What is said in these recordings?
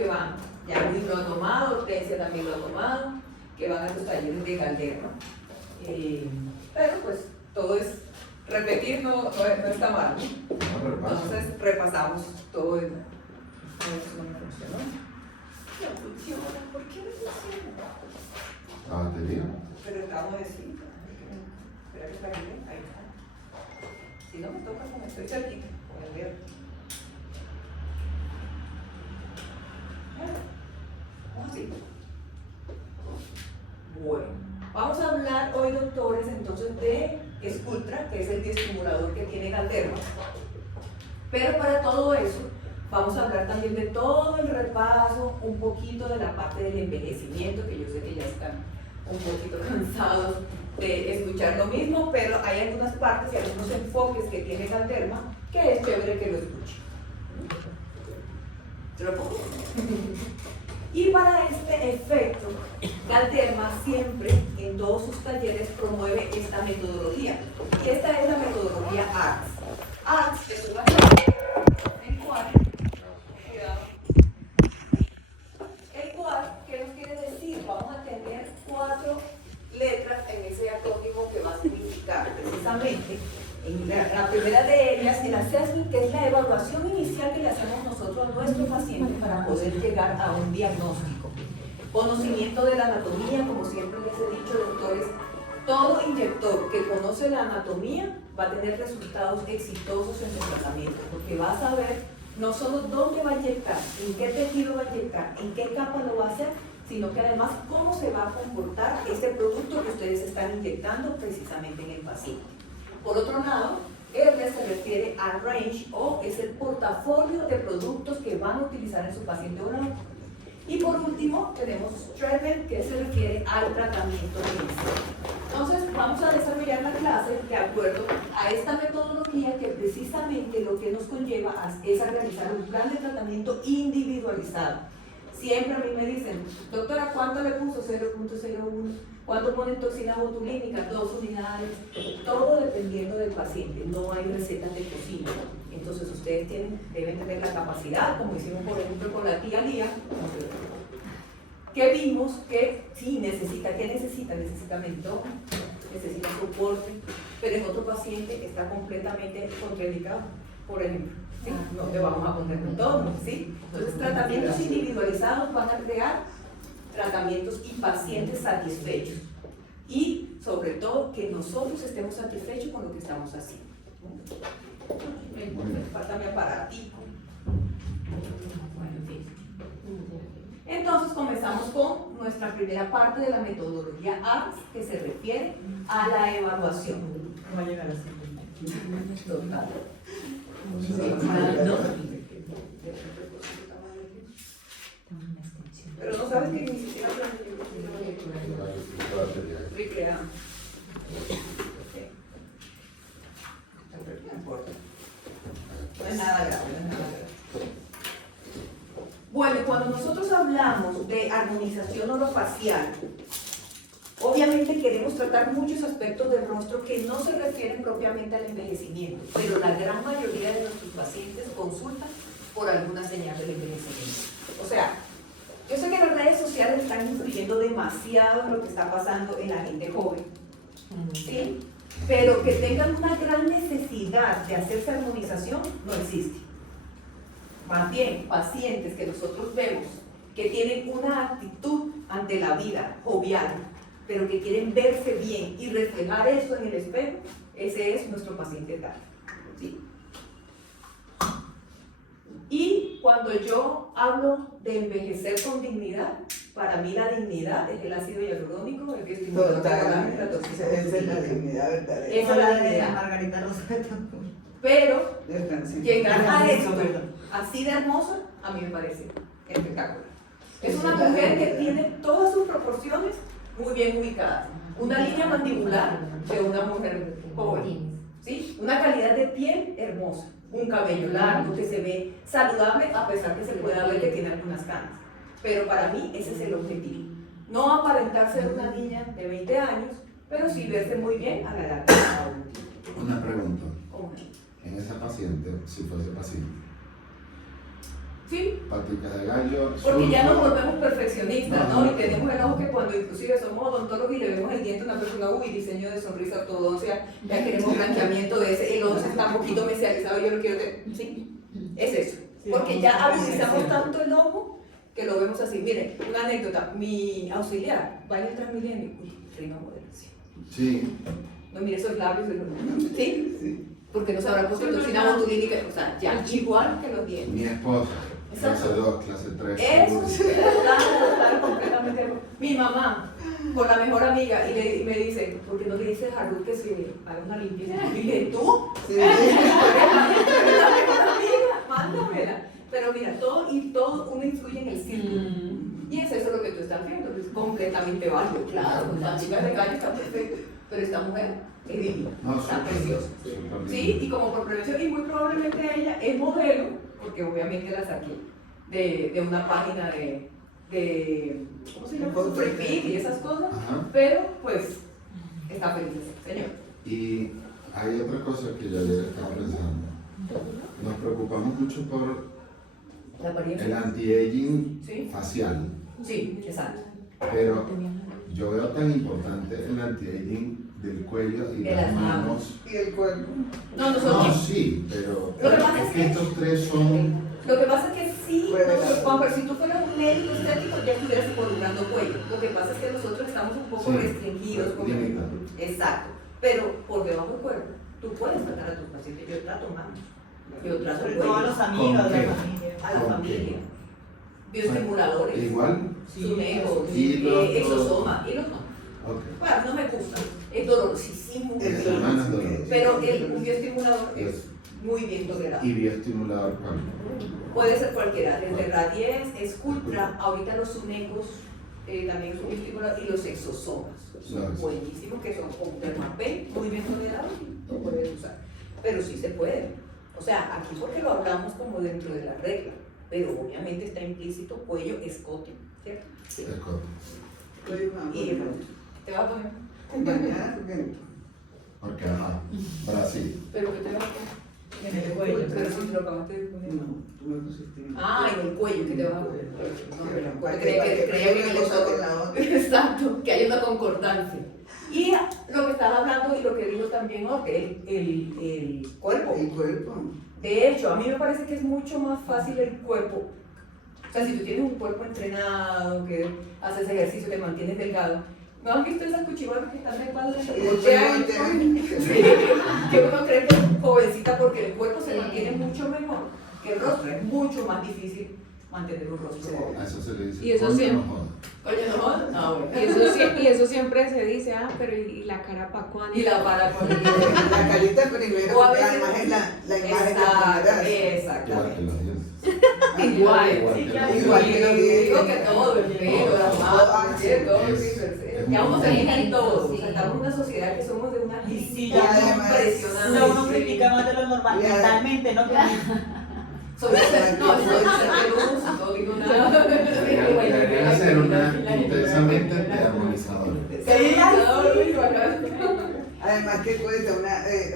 que van, ya Luis lo ha tomado, Hortensia también lo ha tomado, que van a los talleres de Galderma. Pero pues todo es repetir, no está mal. Entonces repasamos todo eso no me funcionó. No funciona, ¿por qué no funciona? La batería. Pero estamos de cita. Espera que está bien, ahí está. Si no me toca como estoy cerquita, con el dedo. Vamos así. Bueno, vamos a hablar hoy, doctores, entonces de Sculptra, que es el bioestimulador que tiene Galderma. Pero para todo eso, vamos a hablar también de todo el repaso, un poquito de la parte del envejecimiento, que yo sé que ya están un poquito cansados de escuchar lo mismo, pero hay algunas partes y algunos enfoques que tiene Galderma que es chévere que lo escuchen. ¿Se lo pongo? Y para este efecto, Galderma siempre en todos sus talleres promueve esta metodología. Y esta es la metodología ARTS. ARTS es una clase en cual, cuidado, el cual, ¿qué nos quiere decir? Vamos a tener 4 letras en ese acrónimo que va a significar precisamente en la primera de ellas, el assessment, que es la evaluación inicial que le hacemos nosotros a nuestro paciente para poder llegar a un diagnóstico. Conocimiento de la anatomía, como siempre les he dicho, doctores, todo inyector que conoce la anatomía va a tener resultados exitosos en su tratamiento, porque va a saber no solo dónde va a inyectar, en qué tejido va a inyectar, en qué capa lo va a hacer, sino que además cómo se va a comportar ese producto que ustedes están inyectando precisamente en el paciente. Por otro lado, R se refiere al range o es el portafolio de productos que van a utilizar en su paciente oral. Y por último, tenemos treatment, que se refiere al tratamiento inicial. Entonces, vamos a desarrollar la clase de acuerdo a esta metodología que precisamente lo que nos conlleva es a realizar un plan de tratamiento individualizado. Siempre a mí me dicen, doctora, ¿cuánto le puso? 0.01. ¿Cuánto ponen toxina botulínica? 2 unidades. Todo dependiendo del paciente. No hay recetas de cocina. Entonces ustedes deben tener la capacidad, como hicimos por ejemplo con la tía Lía, que vimos que sí necesita, ¿qué necesita? Necesita mentón, necesita soporte, pero en otro paciente está completamente contraindicado, por ejemplo. ¿Sí? No te vamos a poner mentón, ¿sí? Entonces tratamientos individualizados van a crear tratamientos y pacientes satisfechos. Y sobre todo que nosotros estemos satisfechos con lo que estamos haciendo. Me falta mi aparatico. Bueno, en fin. Entonces comenzamos con nuestra primera parte de la metodología ARTS, que se refiere a la evaluación. Va a llegar a las Total. Pero no sabes que ni siquiera recreamos. No importa. No es nada grave, no es nada grave. Bueno, cuando nosotros hablamos de armonización orofacial, obviamente queremos tratar muchos aspectos del rostro que no se refieren propiamente al envejecimiento, pero la gran mayoría de nuestros pacientes consultan por alguna señal del envejecimiento. O sea, yo sé que las redes sociales están influyendo demasiado en lo que está pasando en la gente joven, ¿sí? Pero que tengan una gran necesidad de hacerse armonización no existe. Más bien, pacientes que nosotros vemos que tienen una actitud ante la vida jovial, pero que quieren verse bien y reflejar eso en el espejo, ese es nuestro paciente tal. ¿Sí? Y cuando yo hablo de envejecer con dignidad, para mí la dignidad es el ácido hialurónico, el bioestimulador de la toxina. Esa es la dignidad verdadera. Esa es la dignidad. Margarita Rosato. Pero llegar a esto, Perdón. así de hermosa, a mí me parece espectacular. Es una mujer que tiene todas sus proporciones muy bien ubicadas. Una línea mandibular de una mujer joven, ¿sí? Una calidad de piel hermosa. Un cabello largo que se ve saludable a pesar que se pueda ver que tiene algunas canas. Pero para mí ese es el objetivo. No aparentar ser una niña de 20 años, pero sí verse muy bien a la edad de cada uno. Una pregunta. ¿Cómo? En esa paciente, si fuese paciente, Sí, patica de gallo. porque ya nos surco. volvemos perfeccionistas, No, ¿no? no. Y tenemos el ojo que cuando inclusive somos odontólogos y le vemos el diente a una persona, uy, diseño de sonrisa, ortodoncia, ya queremos blanqueamiento de ese, el ojo está un poquito mesializado, yo lo quiero tener. Sí, es eso. Porque ya agudizamos tanto el ojo que lo vemos así. Miren, una anécdota, mi auxiliar va en el Transmilenio, uy, reina modelo, sí. Sí, No, mire esos labios, ¿sí? Sí. Porque no se habrá puesto toxina botulínica, o sea, ya, igual que los dientes. mi esposa, Exacto. clase 2, clase 3. Eso, claro, completamente. Mi mamá, con la mejor amiga, y me dice, ¿por qué no le dices a Ruth que se haga una limpieza? Y dije, ¿tú? Sí. La mejor amiga, mándamela. Pero mira, todo uno influye en el círculo. Y es eso lo que tú estás viendo, es completamente válido. Claro, la chica de gallo está perfecta, pero esta mujer es divina, No, está súper, preciosa. súper Sí, bien. y como por prevención, y muy probablemente ella es modelo, porque obviamente la saqué de una página de ¿cómo se llama? Fotos. Free Pic y esas cosas, Ajá. pero pues está feliz, señor. Y hay otra cosa que yo ayer estaba pensando. Nos preocupamos mucho por La apariencia. el anti-aging Sí. facial, Sí, exacto. pero yo veo tan importante el anti-aging del cuello y De las las manos. manos. Y el cuerpo. No, No, nosotros. sí, pero Lo que pasa es que- estos tres son. Lo que pasa es que sí, Bueno, Juan, pero si tú fueras un médico estético ya estuvieras involucrando cuello. Lo que pasa es que nosotros estamos un poco Sí, restringidos. limitados. Exacto. Pero por debajo del cuerpo, tú puedes tratar a tus pacientes. Yo trato manos, yo trato Sobre cuello, todo a los amigos ¿Con de qué? la familia. a la ¿Con familia. Bioestimuladores, Igual. sunegos, Hilos, exosoma, hilos no. Ok. Bueno, no me gusta, es dolorosísimo, Es Las manos dolorosas. pero un bioestimulador es Es- muy bien tolerado. Y bioestimulador cuál. Puede ser cualquiera, desde Radies, Sculptra, ahorita los sunecos también son bioestimuladores, y los exosomas son Los- buenísimos, que son con Dermapen, muy bien tolerados y lo puedes usar. Pero sí se puede. O sea, aquí porque lo hablamos como dentro de la regla, pero obviamente está implícito cuello, escote, ¿cierto? Sí. Escote. Estoy mal. Y te vas a poner, Mañana, porque Porque, ajá, Brasil. pero ¿qué te vas a poner? En el cuello. Pero si te lo acabaste de poner. no, tú me pusiste. Ah, en el cuello, ¿qué te vas a poner? No, pero Para creía que en el una cosa escote. con la otra. Exacto, que hay una concordancia. Y lo que estaba hablando y lo que dijo también Orte, el cuerpo. El cuerpo. De hecho, a mí me parece que es mucho más fácil el cuerpo. O sea, si tú tienes un cuerpo entrenado, que haces ejercicio, te mantienes delgado. ¿No has visto esas cuchibadas que están delgadas de Y después 8 años? voltean. Sí, que uno cree que es jovencita porque el cuerpo se mantiene mucho mejor que el rostro. Es mucho más difícil mantener un rostro joven. A eso se le dice. Y eso coño, siempre- no joda. Oye, no, no, bueno. Y eso siempre se dice, pero ¿y la cara para cuándo? Y la para con el La carita primero, O a porque veces- además es la imagen de Exacto, primera. Igual que exactamente. los dientes. Igual, Igual sí, que claro. los Igual Sí, que los digo dientes. que todo, el pelo, las manos, sí, todo, Es- sí, es ya uno muy se fija en todo. Sí. O sea, estamos en una sociedad que somos de una Y física además- impresionante. No, uno critica más de lo normal Ya. mentalmente, ¿no? Soy celulosa, no digo nada. Deberían hacer una intensamente armonizadora. Además que cuenta,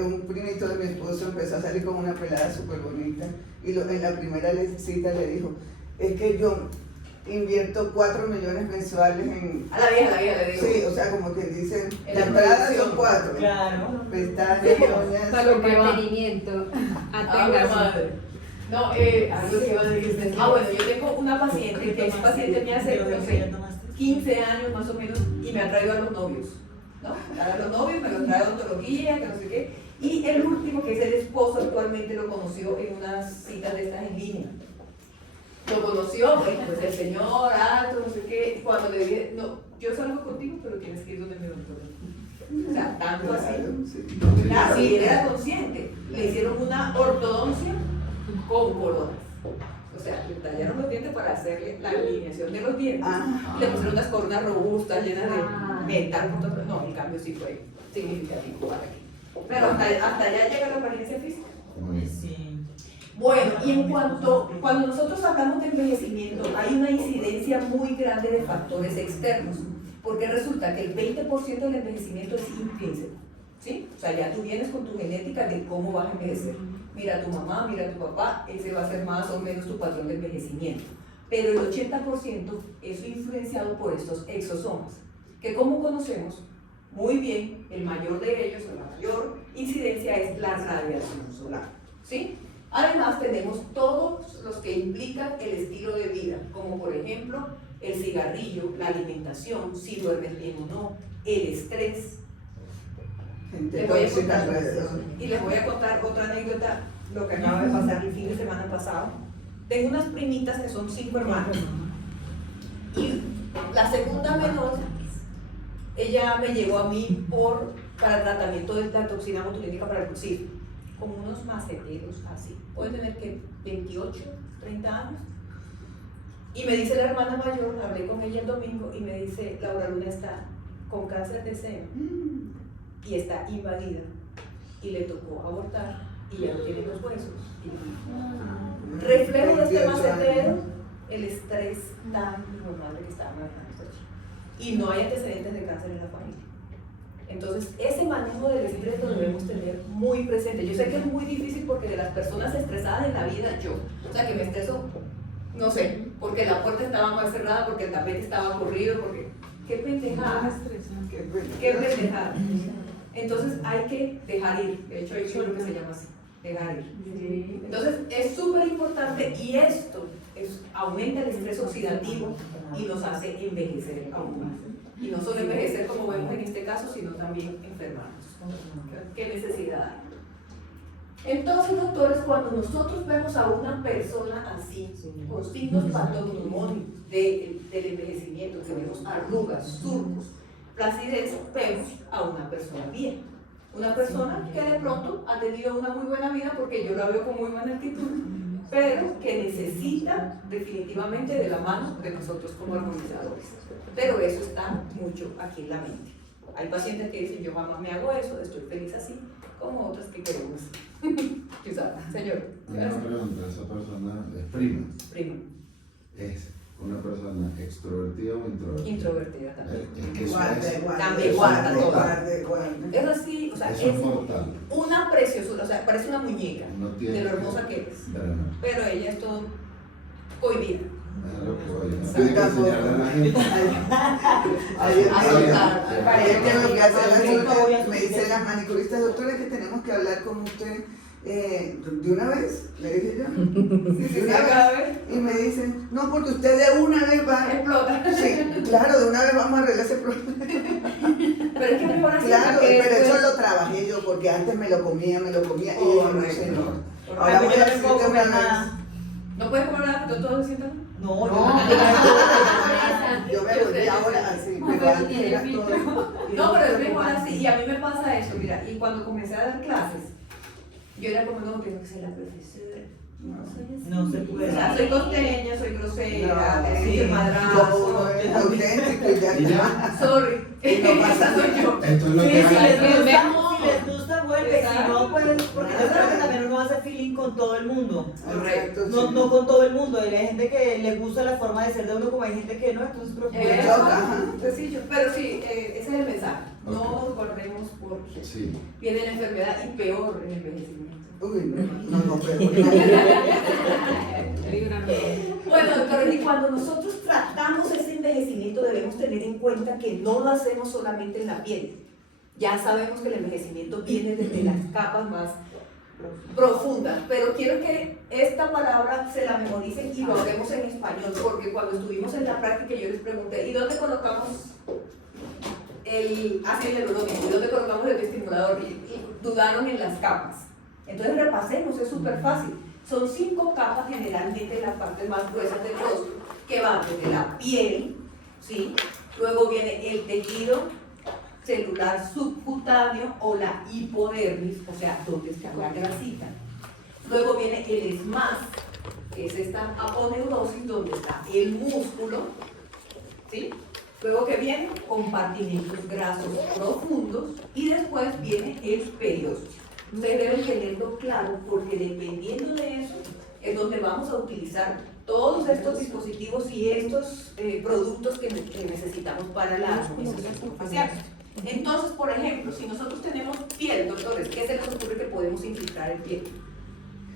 un primito de mi esposo empezó a salir con una pelada súper bonita y en la primera cita le dijo, es que yo invierto 4 millones mensuales en... A la vieja le digo. Sí, o sea, como que dicen, En la la entrada producción. son 4. Claro. Pestañas, uñas... Para lo que va. Mantenimiento. Ah, bueno, madre. No, algo que iba a decir. Ah, bueno, yo tengo una paciente que es paciente mía hace, no sé, 15 años más o menos y me ha traído a los novios, ¿no? A los novios me los trae a odontología, que no sé qué. Y el último, que es el esposo, actualmente lo conoció en unas citas de estas en línea. Lo conoció, pues el señor, alto, no sé qué. Cuando le dije, no, yo salgo contigo, pero tienes que ir donde mi odontólogo. O sea, tanto así. Claro, sí. Claro, y él era consciente. Le hicieron una ortodoncia con coronas. O sea, le tallaron los dientes para hacerle la alineación de los dientes. Ah, Y le pusieron unas coronas robustas, llenas Ah. de metal. Por todo. No, el cambio sí fue significativo para aquí. Pero hasta allá llega la apariencia física. Muy bien. Sí. Bueno, y en cuando nosotros hablamos de envejecimiento, hay una incidencia muy grande de factores externos, porque resulta que el 20% del envejecimiento es intrínseco, ¿sí? O sea, ya tú vienes con tu genética de cómo vas a envejecer. mira a tu mamá, mira a tu papá, ese va a ser más o menos tu patrón de envejecimiento. Pero el 80% es influenciado por estos exosomas, que como conocemos muy bien, el mayor de ellos, o la mayor incidencia es la radiación solar, ¿sí? Además tenemos todos los que implican el estilo de vida, como por ejemplo el cigarrillo, la alimentación, si duermes bien o no, el estrés. Gente Les voy a tóxica contar, alrededor. y les voy a contar otra anécdota, lo que acaba de pasar el fin de semana pasado. Tengo unas primitas que son 5 hermanas, y la segunda menor, ella me llegó a mí para el tratamiento de la toxina botulínica para el bruxismo, con unos maceteros así, puede tener que 28, 30 años. Y me dice la hermana mayor, hablé con ella el domingo, y me dice, Laura Luna está con cáncer de seno y está invadida, y le tocó abortar, y ya no tiene los huesos. Y reflejo de este 28 macetero, años. el estrés tan normal que estaba manejando esta chica. Y no hay antecedentes de cáncer en la familia. Entonces, ese manejo del estrés lo debemos tener muy presente. Yo sé que es muy difícil porque de las personas estresadas en la vida, yo, o sea, que me estreso, no sé, porque la puerta estaba mal cerrada, porque el tapete estaba corrido, porque, qué pendejada, qué pendejada. Entonces, hay que dejar ir. De hecho, hay un libro que se llama así, dejar ir. Entonces, es súper importante, y esto aumenta el estrés oxidativo y nos hace envejecer aún más. Y no solo envejecer como vemos en este caso, sino también enfermarnos. ¿Qué necesidad hay? Entonces, doctores, cuando nosotros vemos a una persona así, con signos patognomónicos del envejecimiento, que vemos arrugas, surcos, flacidez, vemos a una persona vieja. Una persona que de pronto ha tenido una muy buena vida, porque yo la veo con muy buena actitud, pero que necesita definitivamente de la mano de nosotros como armonizadores. Pero eso está mucho aquí en la mente. Hay pacientes que dicen, yo jamás me hago eso, estoy feliz así, como otras que queremos. Quizá, señor. Una pregunta, ¿esa persona es prima? Prima. ¿Es una persona extrovertida o introvertida? Introvertida también. Es que eso Guarde, es, guarde, También guarde, guarda todo. guarde, guarde. Es así, o sea, eso es es mortal. una preciosura, o sea, parece una muñeca No tiene de lo hermosa que es. drenar. Pero ella es todo cohibida. Es lo que oye. No tiene que enseñarle a la gente. Ayer Ayer que lo que hace la Sí, doctora, voy a me dicen las manicuristas, doctora, que tenemos que hablar con usted de una vez, le dije yo. Sí, De una vez. cada vez Y me dicen, no, porque usted de una vez va. explota. Sí, claro, de una vez vamos a arreglar ese problema. Pero es que mejor así. Claro, porque pero eso después- lo trabajé yo, porque antes me lo comía, y Correcto. no, señor. Ahora Ay, voy yo a no decirte puedo una comer vez. nada. ¿No puedes comer nada que todos se sientan? No, Yo me volví ahora así, pero antes era todo. No, pero es mejor así. Y a mí me pasa eso, mira, y cuando comencé a dar clases, yo era como, no, tengo que ser la profesora. No soy así. No se O puede. sea, soy costeña, soy grosera, No, soy sí. Todo es auténtico y ya Y está. ya, Sorry. Y no pasa Esa soy yo. esto es lo Sí, que si hay. les gusta, vuelve. Si no, pues, porque yo creo que también uno hace feeling con todo el mundo. Correcto, No, sí. no con todo el mundo. Hay gente que le gusta la forma de ser de uno, como hay gente que no, entonces procura. Eso. Ajá. Sencillo. Pero sí, ese es el mensaje. No Ok. nos guardemos porque Sí. viene la enfermedad y peor el envejecimiento. Uy, no, pero no. Líbranos. Bueno, doctores, y cuando nosotros tratamos ese envejecimiento debemos tener en cuenta que no lo hacemos solamente en la piel. Ya sabemos que el envejecimiento viene desde las capas más profundas, pero quiero que esta palabra se la memoricen y lo hablemos en español, porque cuando estuvimos en la práctica yo les pregunté, ¿y dónde colocamos el ácido hialurónico? ¿Y dónde colocamos el estimulador? Y dudaron en las capas. Entonces repasemos, es súper fácil. Son 5 capas generalmente en las partes más gruesas del rostro, que van desde la piel, ¿sí? Luego viene el tejido celular subcutáneo o la hipodermis, o sea, donde está la grasita. Luego viene el esmaz, que es esta aponeurosis, donde está el músculo, ¿sí? Luego que vienen compartimentos grasos profundos y después viene el periósteo. Ustedes deben tenerlo claro porque dependiendo de eso es donde vamos a utilizar todos estos dispositivos y estos productos que necesitamos para la armonización facial. Entonces, por ejemplo, si nosotros tenemos piel, doctores, ¿qué se les ocurre que podemos infiltrar en piel?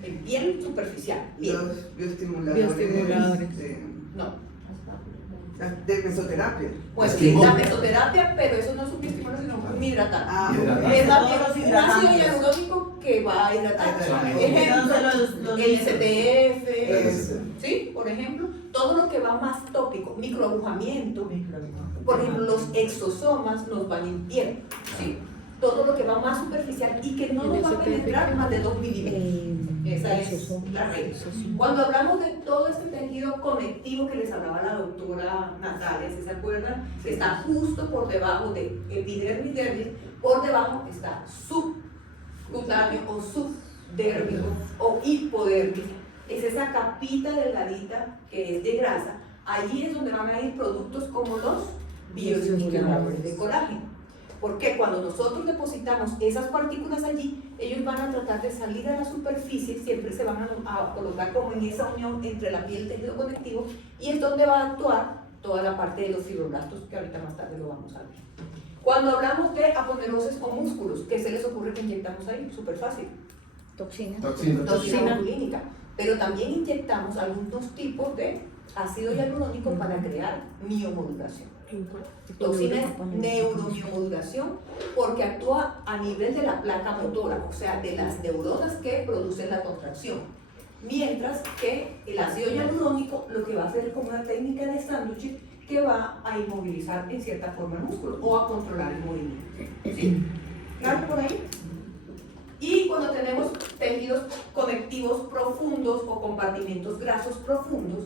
en piel superficial. Piel. Los bioestimuladores. No. De mesoterapia. Pues sí, Esquimó. la mesoterapia, pero eso no es un bioestimulante, sino un hidratante. Ah, Hidratante. Es más Todos los bien un ácido hidratantes. hialurónico que va a hidratar. Exacto. Ejemplo, Los el CTF, Eso. ¿sí? Por ejemplo, todo lo que va más tópico, microagujamiento, por ejemplo, los exosomas nos van en piel, ¿sí? Todo lo que va más superficial y que no nos va a penetrar más de 2 milímetros. Esa es la regla. Cuando hablamos de todo este tejido conectivo que les hablaba la doctora Natalia, si se acuerdan, que está justo por debajo de epidermis, dermis, por debajo está subcutáneo o subdérmico o hipodérmico. Es esa capita delgadita que es de grasa. Allí es donde van a ir productos como los bioestimuladores de colágeno. Porque cuando nosotros depositamos esas partículas allí, ellos van a tratar de salir a la superficie, siempre se van a colocar como en esa unión entre la piel y el tejido conectivo, y es donde va a actuar toda la parte de los fibroblastos, que ahorita más tarde lo vamos a ver. Cuando hablamos de aponeuroses o músculos, ¿qué se les ocurre que inyectamos ahí? Súper fácil. Toxina. Toxina botulínica. Pero también inyectamos algunos tipos de ácido hialurónico para crear miomodulación. Toxina es neuromiomodulación porque actúa a nivel de la placa motora, o sea, de las neuronas que producen la contracción. Mientras que el ácido hialurónico lo que va a hacer es como una técnica de sándwich que va a inmovilizar en cierta forma el músculo o a controlar el movimiento. ¿Sí? ¿Claro por ahí? Y cuando tenemos tejidos conectivos profundos o compartimentos grasos profundos,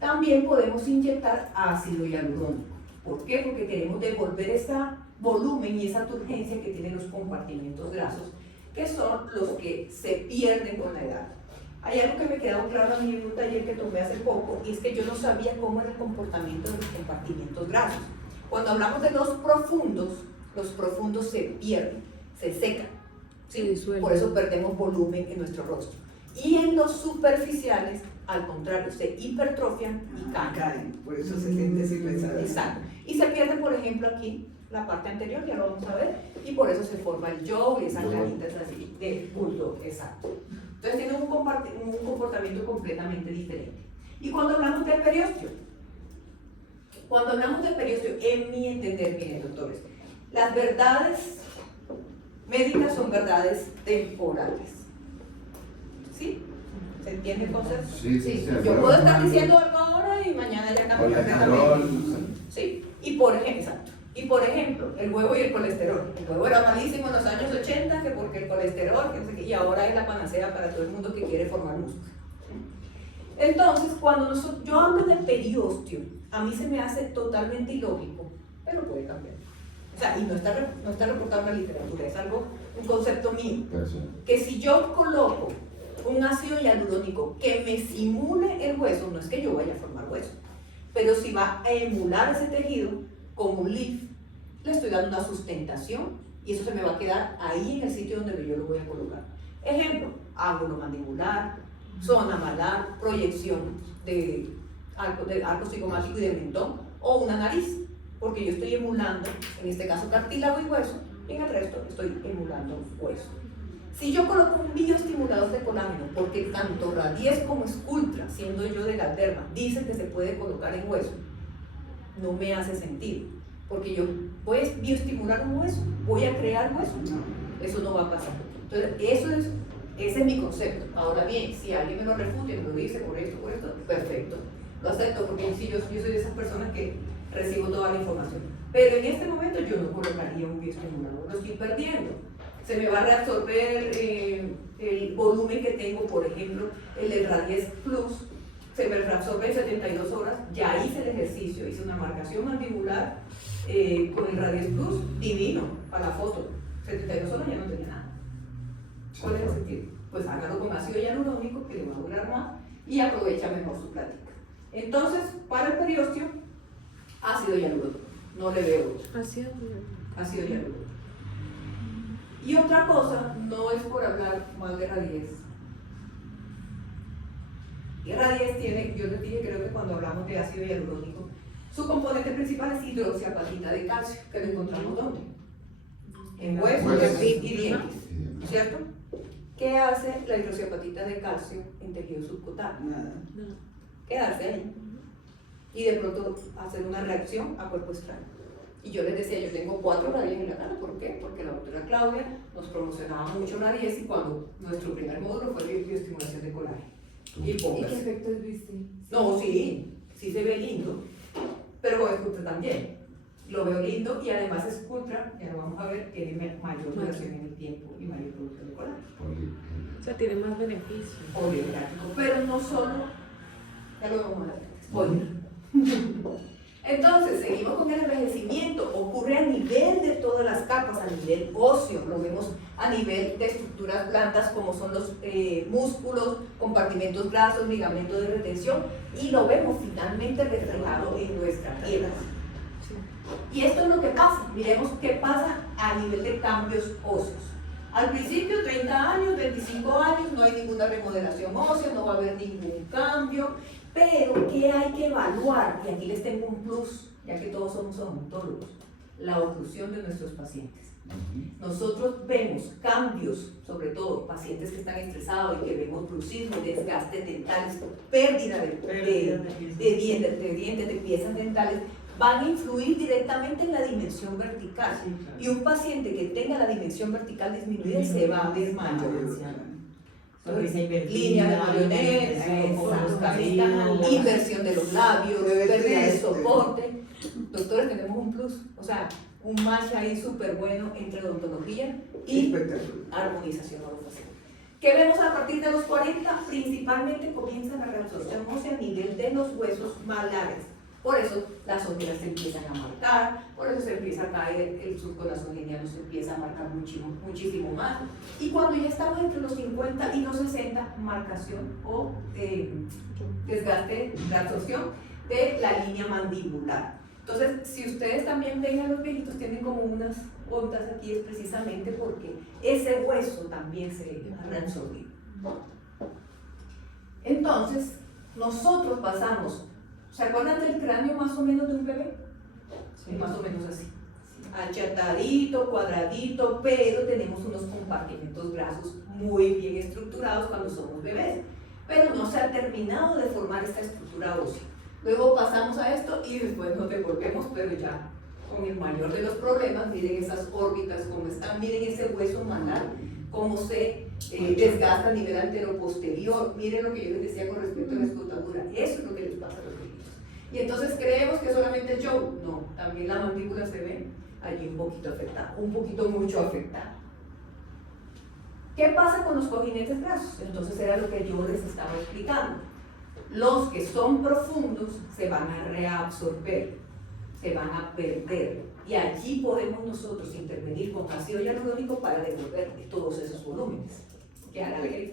también podemos inyectar ácido hialurónico. ¿Por qué? Porque queremos devolver ese volumen y esa turgencia que tienen los compartimentos grasos, que son los que se pierden con la edad. Hay algo que me quedó claro a mí en un taller que tomé hace poco, y es que yo no sabía cómo era el comportamiento de los compartimentos grasos. Cuando hablamos de los profundos se pierden, se secan, ¿sí? Por eso perdemos volumen en nuestro rostro. Y en los superficiales, al contrario, se hipertrofian y caen. Caen, por eso se siente así pesada. Exacto. Y se pierde, por ejemplo, aquí la parte anterior, ya lo vamos a ver, y por eso se forma el jaw y esas ganitas así de bulldog, exacto. Entonces tiene un comportamiento completamente diferente. Y cuando hablamos del periósteo, en mi entender, miren, doctores, las verdades médicas son verdades temporales. ¿Sí? ¿Se entiende entonces? Sí. Yo puedo estar diciendo algo ahora y mañana ya cambia completamente. Sí. Y por ejemplo, el huevo y el colesterol. El huevo era malísimo en los años 80, que porque el colesterol, que no sé qué, y ahora es la panacea para todo el mundo que quiere formar músculo. Entonces, cuando yo hablo de periósteo, a mí se me hace totalmente ilógico, pero puede cambiar. O sea, y no está reportado en la literatura, es un concepto mío. Que si yo coloco un ácido hialurónico que me simule el hueso, no es que yo vaya a formar hueso, pero si va a emular ese tejido como un leaf, le estoy dando una sustentación y eso se me va a quedar ahí en el sitio donde yo lo voy a colocar. Ejemplo, ángulo mandibular, zona malar, proyección de arco cigomático y de mentón, o una nariz, porque yo estoy emulando, en este caso cartílago y hueso, y en el resto estoy emulando hueso. Si yo coloco un bioestimulador de colágeno, porque tanto Radies como Sculptra, siendo yo de Galderma, dicen que se puede colocar en hueso, no me hace sentido, porque yo voy a bioestimular un hueso, voy a crear hueso, eso no va a pasar. Entonces, ese es mi concepto. Ahora bien, si alguien me lo refuta y me lo dice por esto, perfecto, lo acepto, porque sí, yo soy de esas personas que recibo toda la información. Pero en este momento yo no colocaría un bioestimulador, lo estoy perdiendo. Se me va a reabsorber el volumen que tengo, por ejemplo, el Radies Plus, se me reabsorbe en 72 horas, ya hice el ejercicio, hice una marcación mandibular con el Radies Plus, divino, para la foto, 72 horas ya no tenía nada. ¿Cuál es el sentido? Pues hágalo con ácido hialurónico, que le va a durar más, y aprovecha mejor su plática. Entonces, para el periósteo, ácido hialurónico, no le veo otro. Ácido hialurónico. Y otra cosa, no es por hablar mal de Radies. Y Radies tiene, yo les dije, creo que cuando hablamos de ácido hialurónico, su componente principal es hidroxiapatita de calcio, que lo encontramos ¿dónde? En huesos y dientes, ¿cierto? ¿Qué hace la hidroxiapatita de calcio en tejido subcutáneo? Nada. Quedarse ahí y de pronto hacer una reacción a cuerpo extraño. Y yo les decía, yo tengo 4 radies en la cara. ¿Por qué? Porque la doctora Claudia nos promocionaba mucho la 10 y cuando nuestro primer módulo fue de bioestimulación de colágeno. Y ¿Y qué póngase. efectos viste? No, sí se ve lindo, pero con Sculptra también. Lo veo lindo y además Sculptra, ya lo vamos a ver, tiene mayor duración en el tiempo y mayor producto de colágeno. O sea, tiene más beneficios. Oleográfico, pero no solo, ya lo vamos a ver, spoiler. Entonces, seguimos con el envejecimiento, ocurre a nivel de todas las capas, a nivel óseo, lo vemos a nivel de estructuras blandas como son los músculos, compartimentos grasos, ligamentos de retención, y lo vemos finalmente reflejado en nuestra piel. Y esto es lo que pasa, miremos qué pasa a nivel de cambios óseos. Al principio, 30 años, 25 años, no hay ninguna remodelación ósea, no va a haber ningún cambio, pero ¿qué hay que evaluar? Y aquí les tengo un plus, ya que todos somos odontólogos, la oclusión de nuestros pacientes. Nosotros vemos cambios, sobre todo pacientes que están estresados y que vemos bruxismo, desgastes dentales, pérdida de dientes, de piezas dentales, van a influir directamente en la dimensión vertical. Sí, claro. Y un paciente que tenga la dimensión vertical disminuida se va a ver mayor. Sonrisa invertida, Línea de marioneta, ojos caídos, inversión de los labios, Se ve pérdida de triste. soporte. Doctores, tenemos un plus, o sea, un match ahí súper bueno entre odontología y Espectacular. armonización orofacial. ¿Qué vemos a partir de los 40? Principalmente comienza la reabsorción ósea a nivel de los huesos malares. Por eso las ojeras se empiezan a marcar, por eso se empieza a caer el surco nasogeniano, se empieza a marcar muchísimo más. Y cuando ya estamos entre los 50 y los 60, marcación o desgaste, reabsorción de la línea mandibular. Entonces, si ustedes también ven a los viejitos, tienen como unas ondas aquí, es precisamente porque ese hueso también se ha reabsorbido. Entonces, nosotros pasamos, ¿se acuerdan del cráneo más o menos de un bebé? Sí. Más o menos así. Achatadito, cuadradito, pero tenemos unos compartimentos grasos muy bien estructurados cuando somos bebés. Pero no se ha terminado de formar esta estructura ósea. Luego pasamos a esto y después nos devolvemos, pero ya con el mayor de los problemas. Miren esas órbitas, cómo están, miren ese hueso malar, cómo se desgasta a nivel anteroposterior. Miren lo que yo les decía con respecto a la escotadura. Eso es lo que les pasa a los viejitos. Y entonces creemos que solamente es show. No, también la mandíbula se ve allí un poquito afectada, un poquito mucho afectada. ¿Qué pasa con los cojinetes grasos? Entonces era lo que yo les estaba explicando. Los que son profundos se van a reabsorber, se van a perder. Y allí podemos nosotros intervenir con ácido hialurónico para devolver todos esos volúmenes. Que a la vez,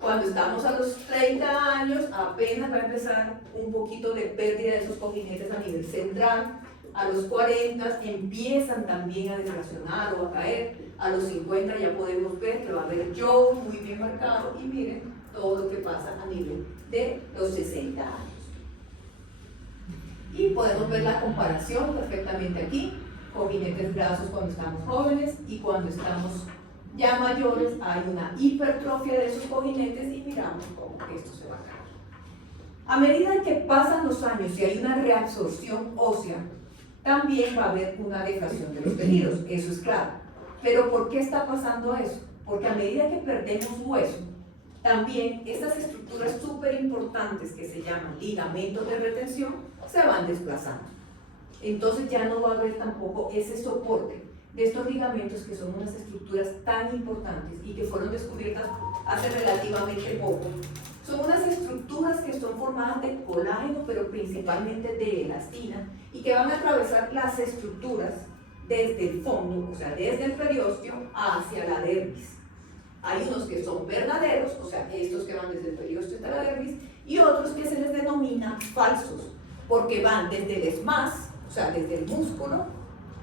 cuando estamos a los 30 años, apenas va a empezar un poquito de pérdida de esos cojinetes a nivel central. A los 40 empiezan también a desgracionar o a caer. A los 50 ya podemos ver que va a haber jaw muy bien marcado y miren todo lo que pasa a nivel de los 60 años. Y podemos ver la comparación perfectamente aquí, cojinetes grasos cuando estamos jóvenes y cuando estamos ya mayores hay una hipertrofia de esos cojinetes y miramos cómo esto se va a caer. A medida que pasan los años y hay una reabsorción ósea, también va a haber una deflación de los tejidos, eso es claro. Pero ¿por qué está pasando eso? Porque a medida que perdemos hueso, también estas estructuras súper importantes que se llaman ligamentos de retención se van desplazando. Entonces ya no va a haber tampoco ese soporte de estos ligamentos que son unas estructuras tan importantes y que fueron descubiertas hace relativamente poco. Son unas estructuras que son formadas de colágeno, pero principalmente de elastina, y que van a atravesar las estructuras desde el fondo, o sea, desde el periósteo hacia la dermis. Hay unos que son verdaderos, o sea, estos que van desde el periósteo hasta la dermis, y otros que se les denomina falsos, porque van desde el esmás, o sea, desde el músculo,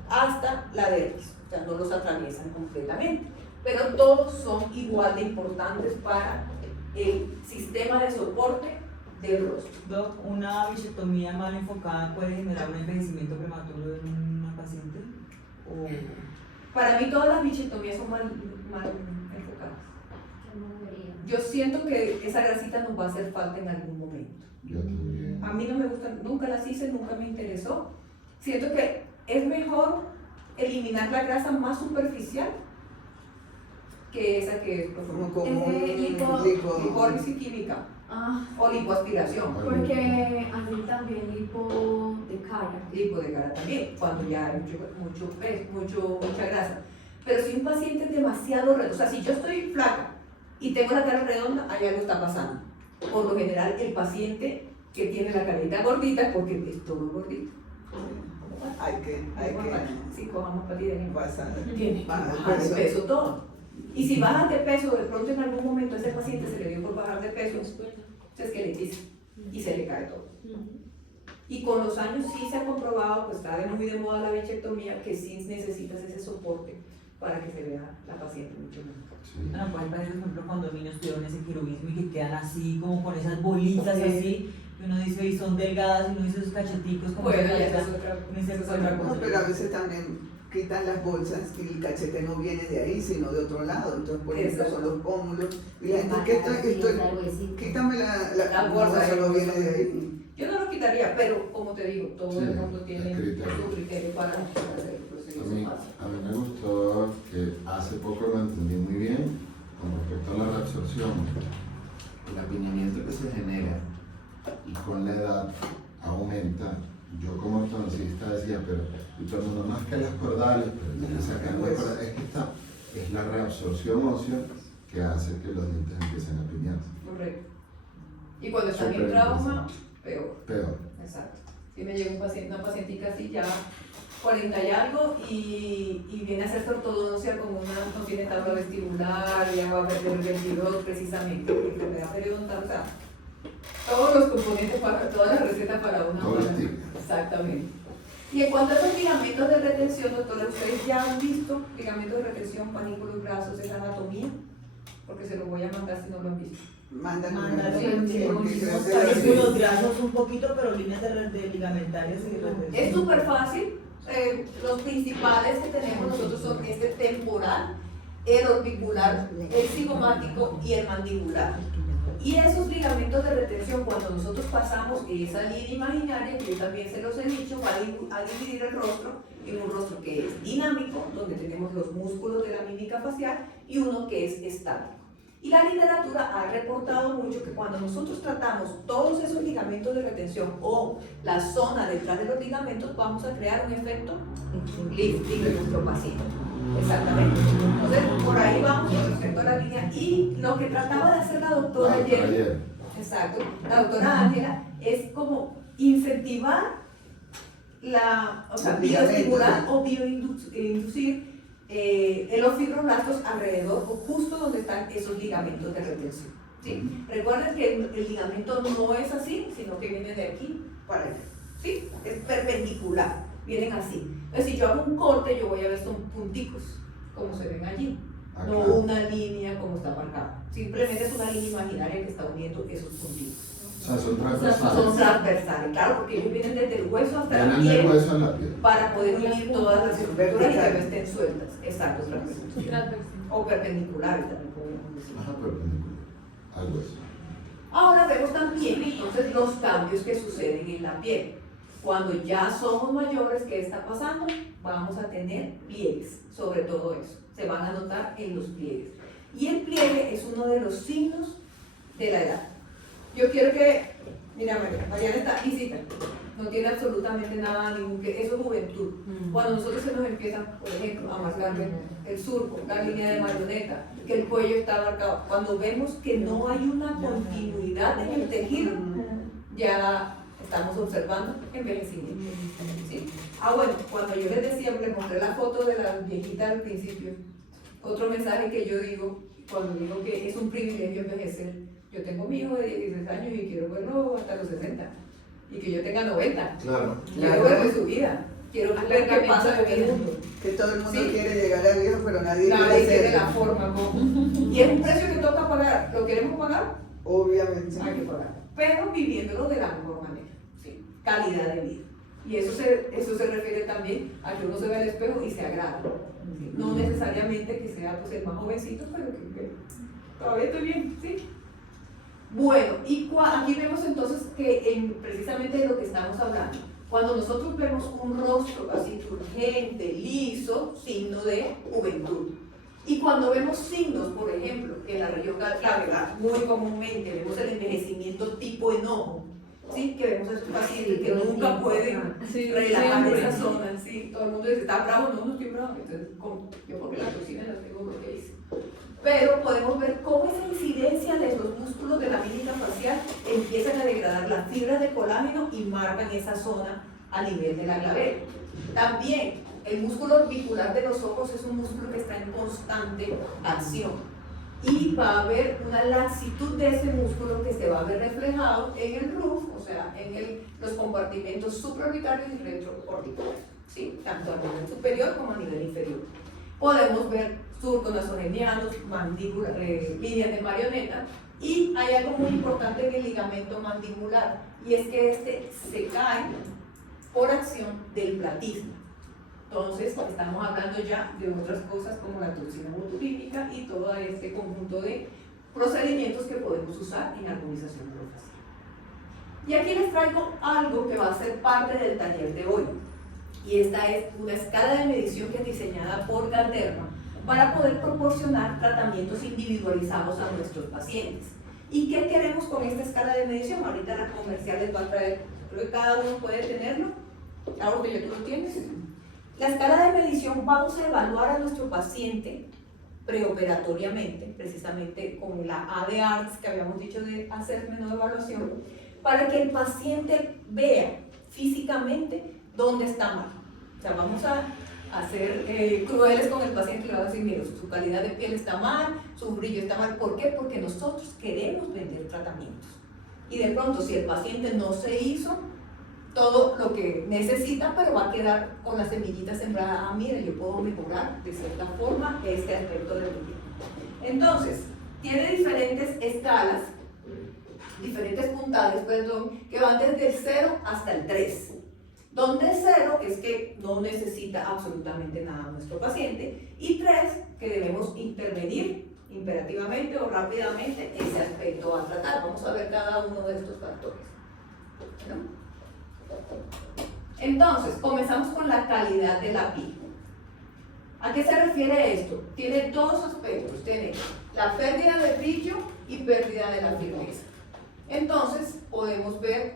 hasta la dermis, o sea, no los atraviesan completamente, pero todos son igual de importantes para el sistema de soporte del rostro. Doc, ¿una bichectomía mal enfocada puede generar un envejecimiento prematuro en una paciente? Para mí todas las bichectomías son mal enfocadas. Yo siento que esa grasita nos va a hacer falta en algún momento. Yo también. A mí no me gustan, nunca las hice, nunca me interesó. Siento que es mejor eliminar la grasa más superficial que esa que es profunda. Como Lipólisis química Ah, o lipoaspiración. porque así también lipo de cara. Lipo de cara también, cuando ya hay mucha grasa. Pero si un paciente es demasiado redondo, o sea, si yo estoy flaca y tengo la cara redonda, ahí algo está pasando. Por lo general, el paciente que tiene la carita gordita es porque es todo gordito. hay que Sí, cojamos para ti de pasar. Tiene que Bajar bajar de peso. peso todo. Y si bajan de peso, de pronto en algún momento a ese paciente se le dio por bajar de peso, se esqueletiza y se le cae todo. Y con los años sí se ha comprobado, pues está muy de moda la bichectomía, que sí necesitas ese soporte para que se vea la paciente mucho mejor. Sí. Bueno, pues por ejemplo, cuando niños tuvieron ese quirúrgismo y que quedan así, como con esas bolitas Sí. así, y uno dice, y son delgadas, y uno dice esos cacheticos, como Bueno, esa ya esa bolita, es otra, uno dice, esa es pues, otra No, cosa. pero a veces también quitan las bolsas y el cachete no viene de ahí, sino de otro lado. Entonces, por ejemplo, son los pómulos. Y la gente, ¿qué estoy? Quítame La bolsa, eso no viene de ahí. Yo no lo quitaría, pero como te digo, todo Sí, el mundo tiene el criterio. su criterio para hacer el A procedimiento mí, fácil. a mí me gustó que hace poco lo entendí muy bien con respecto a la reabsorción. El apiñamiento que se genera y con la edad aumenta. Yo como ortodoncista decía, pero y todo el mundo, no es que las cordales, pero ya le sacan las cordales, es que es la reabsorción ósea que hace que los dientes empiecen a apiñarse. Correcto. Y cuando está Súper en trauma, interesante. peor. Peor. Exacto. Si me llega una pacientica así ya 40 y algo y viene a hacerse ortodoncia con no tiene tabla vestibular, ya va a perder el 22 precisamente, porque enfermedad periodontal, o sea, todos los componentes para, todas las recetas para una Todo el buena. tipo. Exactamente. Y en cuanto a esos ligamentos de retención, doctora, ¿ustedes ya han visto ligamentos de retención, panículos, brazos, esa anatomía? Porque se los voy a mandar si no lo han visto. Mándalo. Mándalo, sí, porque sí, creo sí, que sí, Es sí. con los brazos un poquito, pero líneas de ligamentarias y de Es súper fácil. Los principales que tenemos nosotros son este temporal, el orbicular, el cigomático y el mandibular. Y esos ligamentos de retención, cuando nosotros pasamos esa línea imaginaria, que yo también se los he dicho, va a dividir el rostro en un rostro que es dinámico, donde tenemos los músculos de la mímica facial, y uno que es estático. Y la literatura ha reportado mucho que cuando nosotros tratamos todos esos ligamentos de retención o la zona detrás de los ligamentos, vamos a crear un efecto lifting en nuestro paciente. Exactamente. Entonces, por ahí vamos con respecto a la línea. Y lo que trataba de hacer la doctora ayer, exacto, la doctora Ángela, es como incentivar o sea, bioestimular o bioinducir los fibroblastos alrededor o justo donde están esos ligamentos de retención. ¿Sí? Recuerden que el ligamento no es así, sino que viene de aquí para allá. ¿Sí? Es perpendicular, vienen así. Entonces, si yo hago un corte, yo voy a ver son punticos, como se ven allí. No Acá. una línea como está marcada. Simplemente es una línea imaginaria que está uniendo esos punticos. O sea, son Son transversales. transversales, claro, porque ellos vienen desde el hueso hasta la Tienen el piel hueso en la piel. para poder unir todas las estructuras y que no Vertical. estén sueltas. Exacto, transversal. O perpendiculares también podríamos decir. Ajá, perpendicular. Al hueso. Ahora vemos también entonces los cambios que suceden en la piel. Cuando ya somos mayores, ¿qué está pasando? Vamos a tener pliegues, sobre todo eso. Se van a notar en los pliegues. Y el pliegue es uno de los signos de la edad. Yo quiero que, mira, Mariana está visita, no tiene absolutamente nada, eso es juventud. Cuando nosotros se nos empieza, por ejemplo, a marcar el surco, la línea de marioneta, que el cuello está marcado, cuando vemos que no hay una continuidad en el tejido, ya estamos observando envejecimiento. ¿Sí? Bueno, cuando yo les decía, les mostré la foto de la viejita al principio, otro mensaje que yo digo, cuando digo que es un privilegio envejecer. Yo tengo mi hijo de 16 años y quiero verlo hasta los 60 y que yo tenga 90. Claro. Quiero verlo en su vida. Quiero ver qué pasa con el mundo. Que todo el mundo Sí. quiere llegar a viejo, pero nadie Nadie quiere tiene la hacerlo. forma como. Y es un precio que toca pagar. ¿Lo queremos pagar? Obviamente. Hay que pagar. Pero viviéndolo de la mejor manera. ¿Sí? Calidad de vida. Y eso se refiere también a que uno se ve al espejo y se agrada. ¿Sí? No necesariamente que sea pues, el más jovencito, pero que todavía estoy bien, ¿sí? Bueno, y aquí vemos entonces que precisamente de lo que estamos hablando, cuando nosotros vemos un rostro así turgente, liso, signo de juventud. Y cuando vemos signos, por ejemplo, en la región clavicular, muy comúnmente vemos el envejecimiento tipo enojo, ¿sí? Que vemos a esos pacientes que nunca pueden relajar esa zona, ¿sí? Todo el mundo dice, ¿está bravo? No, no estoy bravo. Entonces, yo porque las toxinas las tengo lo que hice. Pero podemos ver cómo esa incidencia de los músculos de la mímica facial empiezan a degradar las fibras de colágeno y marcan esa zona a nivel de la glabela. También, el músculo orbicular de los ojos es un músculo que está en constante acción y va a haber una laxitud de ese músculo que se va a ver reflejado en el roof, o sea, en los compartimentos supraorbitarios y retroorbitarios, ¿sí? Tanto a nivel superior como a nivel inferior. Podemos ver surcos nasogenianos, mandíbula, líneas de marioneta, y hay algo muy importante en el ligamento mandibular, y es que este se cae por acción del platismo. Entonces, estamos hablando ya de otras cosas como la toxina botulínica y todo este conjunto de procedimientos que podemos usar en armonización orofacial. Y aquí les traigo algo que va a ser parte del taller de hoy. Y esta es una escala de medición que es diseñada por Galderma para poder proporcionar tratamientos individualizados a nuestros pacientes. ¿Y qué queremos con esta escala de medición? Ahorita la comercial les va a traer, creo que cada uno puede tenerlo. Algo que ya tú lo tienes. La escala de medición vamos a evaluar a nuestro paciente preoperatoriamente, precisamente con la A de ARTS que habíamos dicho de hacer menú de evaluación, para que el paciente vea físicamente dónde está mal. O sea, vamos a ser crueles con el paciente y le vamos a decir, mire, su calidad de piel está mal, su brillo está mal. ¿Por qué? Porque nosotros queremos vender tratamientos. Y de pronto, si el paciente no se hizo todo lo que necesita, pero va a quedar con las semillitas sembradas. Ah, mire, yo puedo mejorar de cierta forma este aspecto de mi vida. Entonces, tiene diferentes escalas, diferentes puntajes, perdón, que van desde el 0 hasta el 3. Donde 0 es que no necesita absolutamente nada nuestro paciente, y 3 que debemos intervenir imperativamente o rápidamente ese aspecto a tratar. Vamos a ver cada uno de estos factores, ¿no? Entonces, comenzamos con la calidad de la piel. ¿A qué se refiere esto? Tiene dos aspectos. Tiene la pérdida de brillo y pérdida de la firmeza. Entonces, podemos ver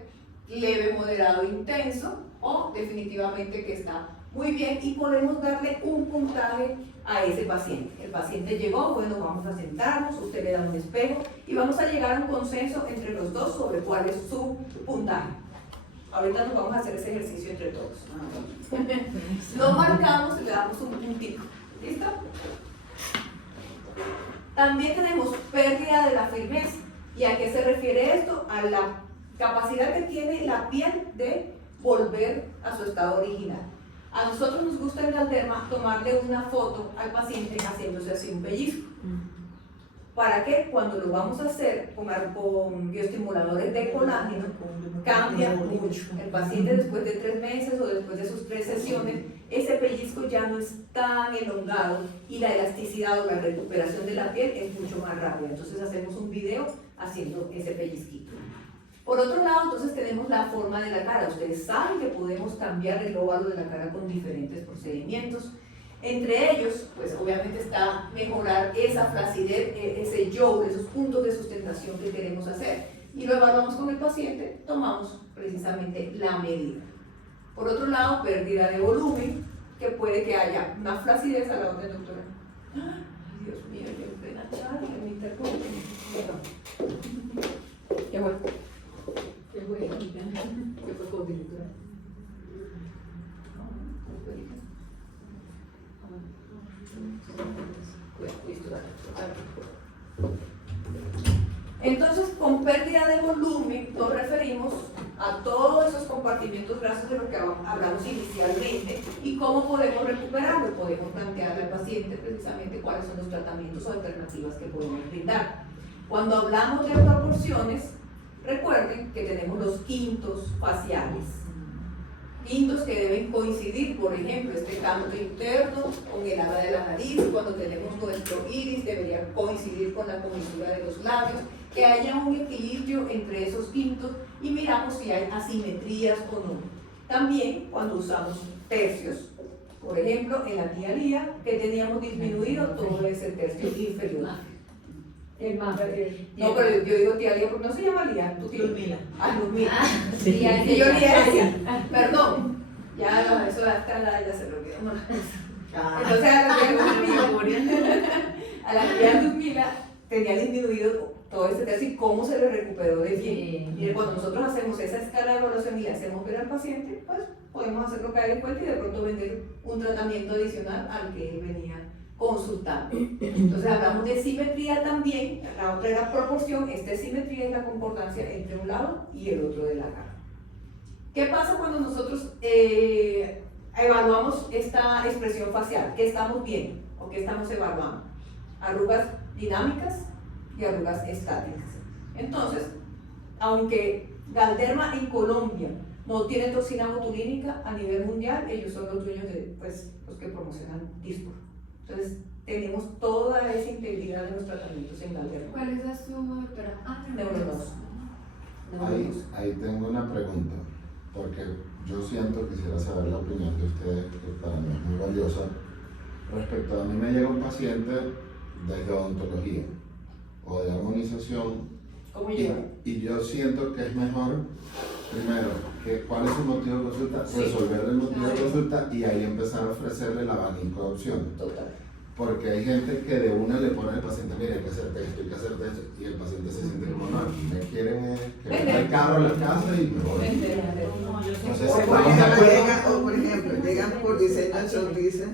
leve, moderado, intenso, o definitivamente que está muy bien, y podemos darle un puntaje a ese paciente. El paciente llegó, bueno, vamos a sentarnos, usted le da un espejo y vamos a llegar a un consenso entre los dos sobre cuál es su puntaje. Ahorita nos vamos a hacer ese ejercicio entre todos. Lo marcamos y le damos un puntito. ¿Listo? También tenemos pérdida de la firmeza. ¿Y a qué se refiere esto? A la capacidad que tiene la piel de volver a su estado original. A nosotros nos gusta en Galderma tomarle una foto al paciente haciéndose así un pellizco. ¿Para qué? Cuando lo vamos a hacer con bioestimuladores de colágeno, cambia mucho. El paciente después de 3 meses o después de sus 3 sesiones, ese pellizco ya no es tan elongado y la elasticidad o la recuperación de la piel es mucho más rápida. Entonces hacemos un video haciendo ese pellizquito. Por otro lado, entonces tenemos la forma de la cara. Ustedes saben que podemos cambiar el óvalo de la cara con diferentes procedimientos. Entre ellos, pues obviamente está mejorar esa flacidez, ese yaw, esos puntos de sustentación que queremos hacer. Y lo evaluamos con el paciente, tomamos precisamente la medida. Por otro lado, pérdida de volumen, que puede que haya una flacidez a la orden, doctora. Ay, Dios mío, yo pena Charlie, que me interrumpe. Ya voy. Ya voy. ¿Qué fue con directora? Entonces, con pérdida de volumen nos referimos a todos esos compartimentos grasos de los que hablamos inicialmente y cómo podemos recuperarlo. Podemos plantearle al paciente precisamente cuáles son los tratamientos o alternativas que podemos brindar. Cuando hablamos de proporciones, recuerden que tenemos los quintos faciales. pintos que deben coincidir, por ejemplo, este canto interno con el ala de la nariz, cuando tenemos nuestro iris debería coincidir con la comisura de los labios, que haya un equilibrio entre esos pintos y miramos si hay asimetrías o no. También cuando usamos tercios, por ejemplo, en la tía Lía, que teníamos disminuido todo ese tercio inferior. El más. No, pero yo digo tía Lía porque no se llama Lía, tu tía. Luzmila. Ah, Luzmila. Sí, Y yo Lía decía, perdón, ya no, eso hasta la ya se lo olvidó. No. Entonces a la tía Luzmila tenía disminuido todo ese tercio y cómo se le recuperó de bien. Y cuando nosotros hacemos esa escala de evaluación y le hacemos ver al paciente, pues podemos hacerlo caer en cuenta y de pronto vender un tratamiento adicional al que él venía consultando. Entonces hablamos de simetría también, la otra era proporción, esta es simetría, es la concordancia entre un lado y el otro de la cara. ¿Qué pasa cuando nosotros evaluamos esta expresión facial? ¿Qué estamos viendo o qué estamos evaluando? Arrugas dinámicas y arrugas estáticas. Entonces, aunque Galderma en Colombia no tiene toxina botulínica, a nivel mundial ellos son los dueños de, pues, los que promocionan Dysport. Entonces, tenemos toda esa integridad de los tratamientos en Galderma. ¿Cuál es la suma, doctora? Neuronos. Ahí tengo una pregunta, porque yo quisiera saber la opinión de ustedes, que para mí es muy valiosa. Respecto a mí me llega un paciente desde odontología o de armonización, ¿Cómo llega? y yo siento que es mejor, primero, cuál es su motivo de consulta, Sí. resolver el motivo de Sí. consulta y ahí empezar a ofrecerle el abanico de opciones. Total. Porque hay gente que de una le pone al paciente, mira, hay que hacerte esto, hay que hacerte esto, y el paciente se siente como, no, aquí me quieren que venda el carro a la casa y me voy. Entonces, O por estamos de ejemplo, acuerdo. llegan por diseño de sonrisa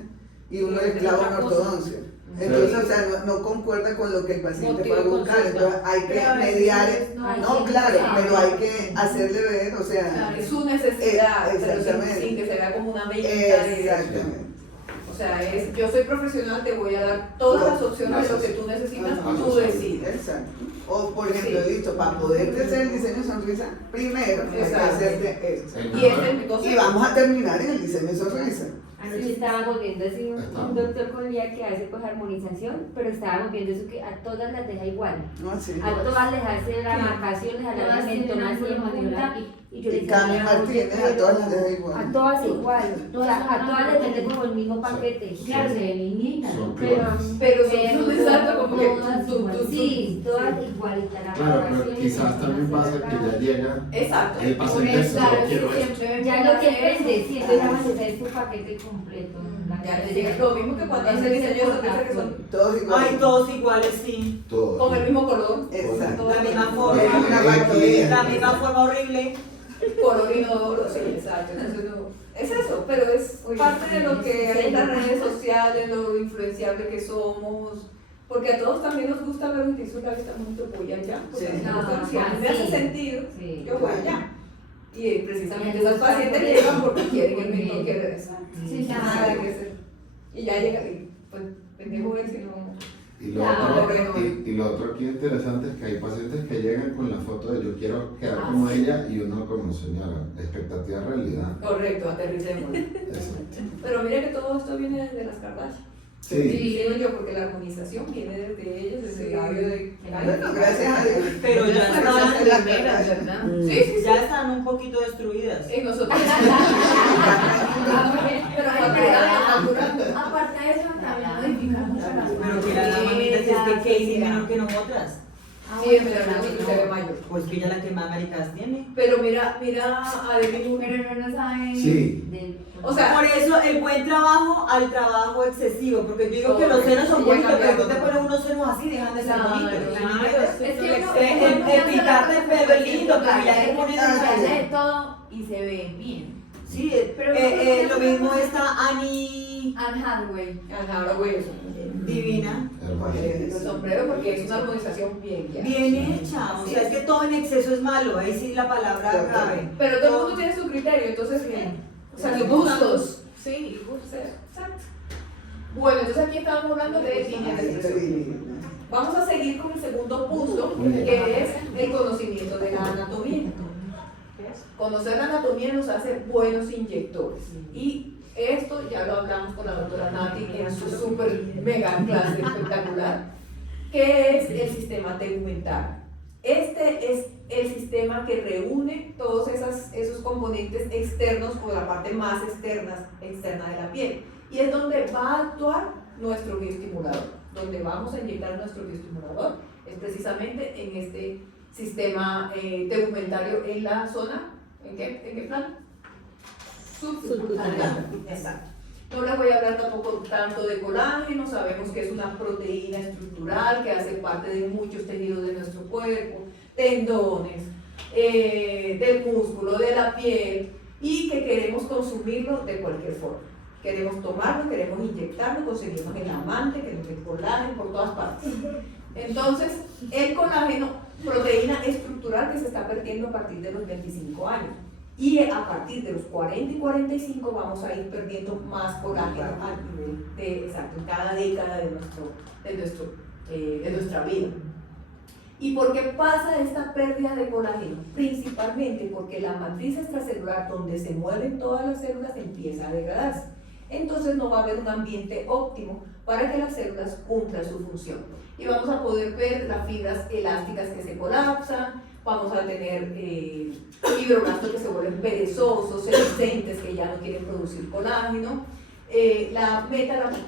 y uno les clava una ortodoncia. Entonces, o sea, no concuerda con lo que el paciente Motivo va a de buscar. consulta. Entonces, hay que Pero a veces mediar. no, No, claro, pero hay que hacerle ver, o sea. Es su necesidad, pero Exactamente. sin que se vea como una venta. Exactamente. O sea, yo soy profesional, te voy a dar todas las opciones de lo que tú necesitas, tú decides. Exacto. O por ejemplo, Sí. listo, para poderte hacer el diseño de sonrisa, primero hay que Exacto. hacerte esto. Y este es mi cosa. Y vamos a terminar en el diseño de sonrisa. Anoche estábamos viendo así un Estamos. doctor con Lía que hace pues armonización, pero estábamos viendo eso que a todas las deja igual. ¿No? Así. A todas les hace la marcación, les hace la Todas tienen entonación ángulo en punta maniobrar. y yo le Y decía, Cami "Mira, Martínez oye, a todas las deja a igual. todas igual, Todas a todas les vende como el mismo paquete. Claro, se elimina. Son Pero, clones. Pero son exacto como que todas igual. sí, todas igualitas. La Claro, pero marcación, quizás también pasa que ya llega Exacto. el paciente Por se eso, lo quiero esto. siempre ya lo que vende, sí, entonces vamos a hacer tu paquete completo. Ya te llega lo mismo que cuando hace diseño de sonrisa, que son Todos iguales. Ay, todos iguales, sí. Todo. con el mismo color, Exacto. La misma Es forma. una factoría. La misma forma horrible. color inodoro, sí, exacto. Entonces, es eso, pero es parte de lo que hay en las redes sociales, lo influenciable que somos. Porque a todos también nos gusta ver un tizo, la vista bonito, voy allá. Porque Sí. a mí me gusta, si a mí me hace sentido, Sí. yo voy allá. Y precisamente esas pacientes llegan porque quieren el mentor que regresar. Sí, Nada claro. que hacer. Y ya llega, y pues, pendejo es si no. Y lo, Claro, otro, pero- y lo otro aquí interesante es que hay pacientes que llegan con la foto de yo quiero quedar como ella y uno como señora, expectativa realidad. Correcto, aterricemos. Exacto. Pero mira que todo esto viene desde las Kardashian. Sí. Digo yo, porque la armonización viene desde ellos, desde el labio de Bueno, gracias a Dios. Pero ya Gracias estaban a la primeras, Kardashian. ¿verdad? Sí, sí, sí. Ya están un poquito destruidas. En nosotros. Pero Ay, natural. Aparte de eso, también modifican mucho las Pero que la mamita, si es que Katie menor que nosotras. Sí, pero no, se ve mayor. Pues que ella la que más maricas tiene. Pero mira a Debbie Moore. Pero no saben. Sí. O sea, Por eso el buen trabajo al trabajo excesivo, porque yo digo que los senos son Ella bonitos, pero cambió. tú te pones unos senos así, dejan de ser Claro, bonitos. claro. Es que uno- El pintarte el pelo es lindo, pero ya te pones Se hace así. de todo y se ve bien. Sí, Pero lo mismo está Annie Anne Hathaway. Ahora güey, divina, el sombrero porque es una armonización bien guiada. bien hecha, o sea, es que todo en exceso es malo, ahí sí la palabra clave. Pero todo el mundo tiene su criterio, entonces bien. O sea, los gustos. Sí, gustos, exacto. Bueno, entonces aquí estábamos hablando de líneas de expresión. Vamos a seguir con el segundo punto, que es el conocimiento de la anatomía. conocer la anatomía nos hace buenos inyectores. Y esto ya lo hablamos con la doctora Nati en su super mega clase espectacular, que es el sistema tegumentario. Este es el sistema que reúne todos esos componentes externos o la parte más externa de la piel. Y es donde va a actuar nuestro bioestimulador. Donde vamos a inyectar nuestro bioestimulador es precisamente en este sistema tegumentario en la zona, ¿en qué plan? Subcutánea. Exacto. No les voy a hablar tampoco tanto de colágeno, sabemos que es una proteína estructural que hace parte de muchos tejidos de nuestro cuerpo, tendones, del músculo, de la piel, y que queremos consumirlo de cualquier forma. Queremos tomarlo, queremos inyectarlo, conseguimos el amante, queremos el colágeno por todas partes. Entonces, el colágeno, proteína estructural que se está perdiendo a partir de los 25 años. Y a partir de los 40 y 45 vamos a ir perdiendo más colágeno a nivel de, exacto, en cada década de nuestra vida. ¿Y por qué pasa esta pérdida de colágeno? Principalmente porque la matriz extracelular donde se mueven todas las células empieza a degradarse. Entonces no va a haber un ambiente óptimo para que las células cumplan su función. Y vamos a poder ver las fibras elásticas que se colapsan, vamos a tener fibroblastos que se vuelven perezosos, senescentes, que ya no quieren producir colágeno. La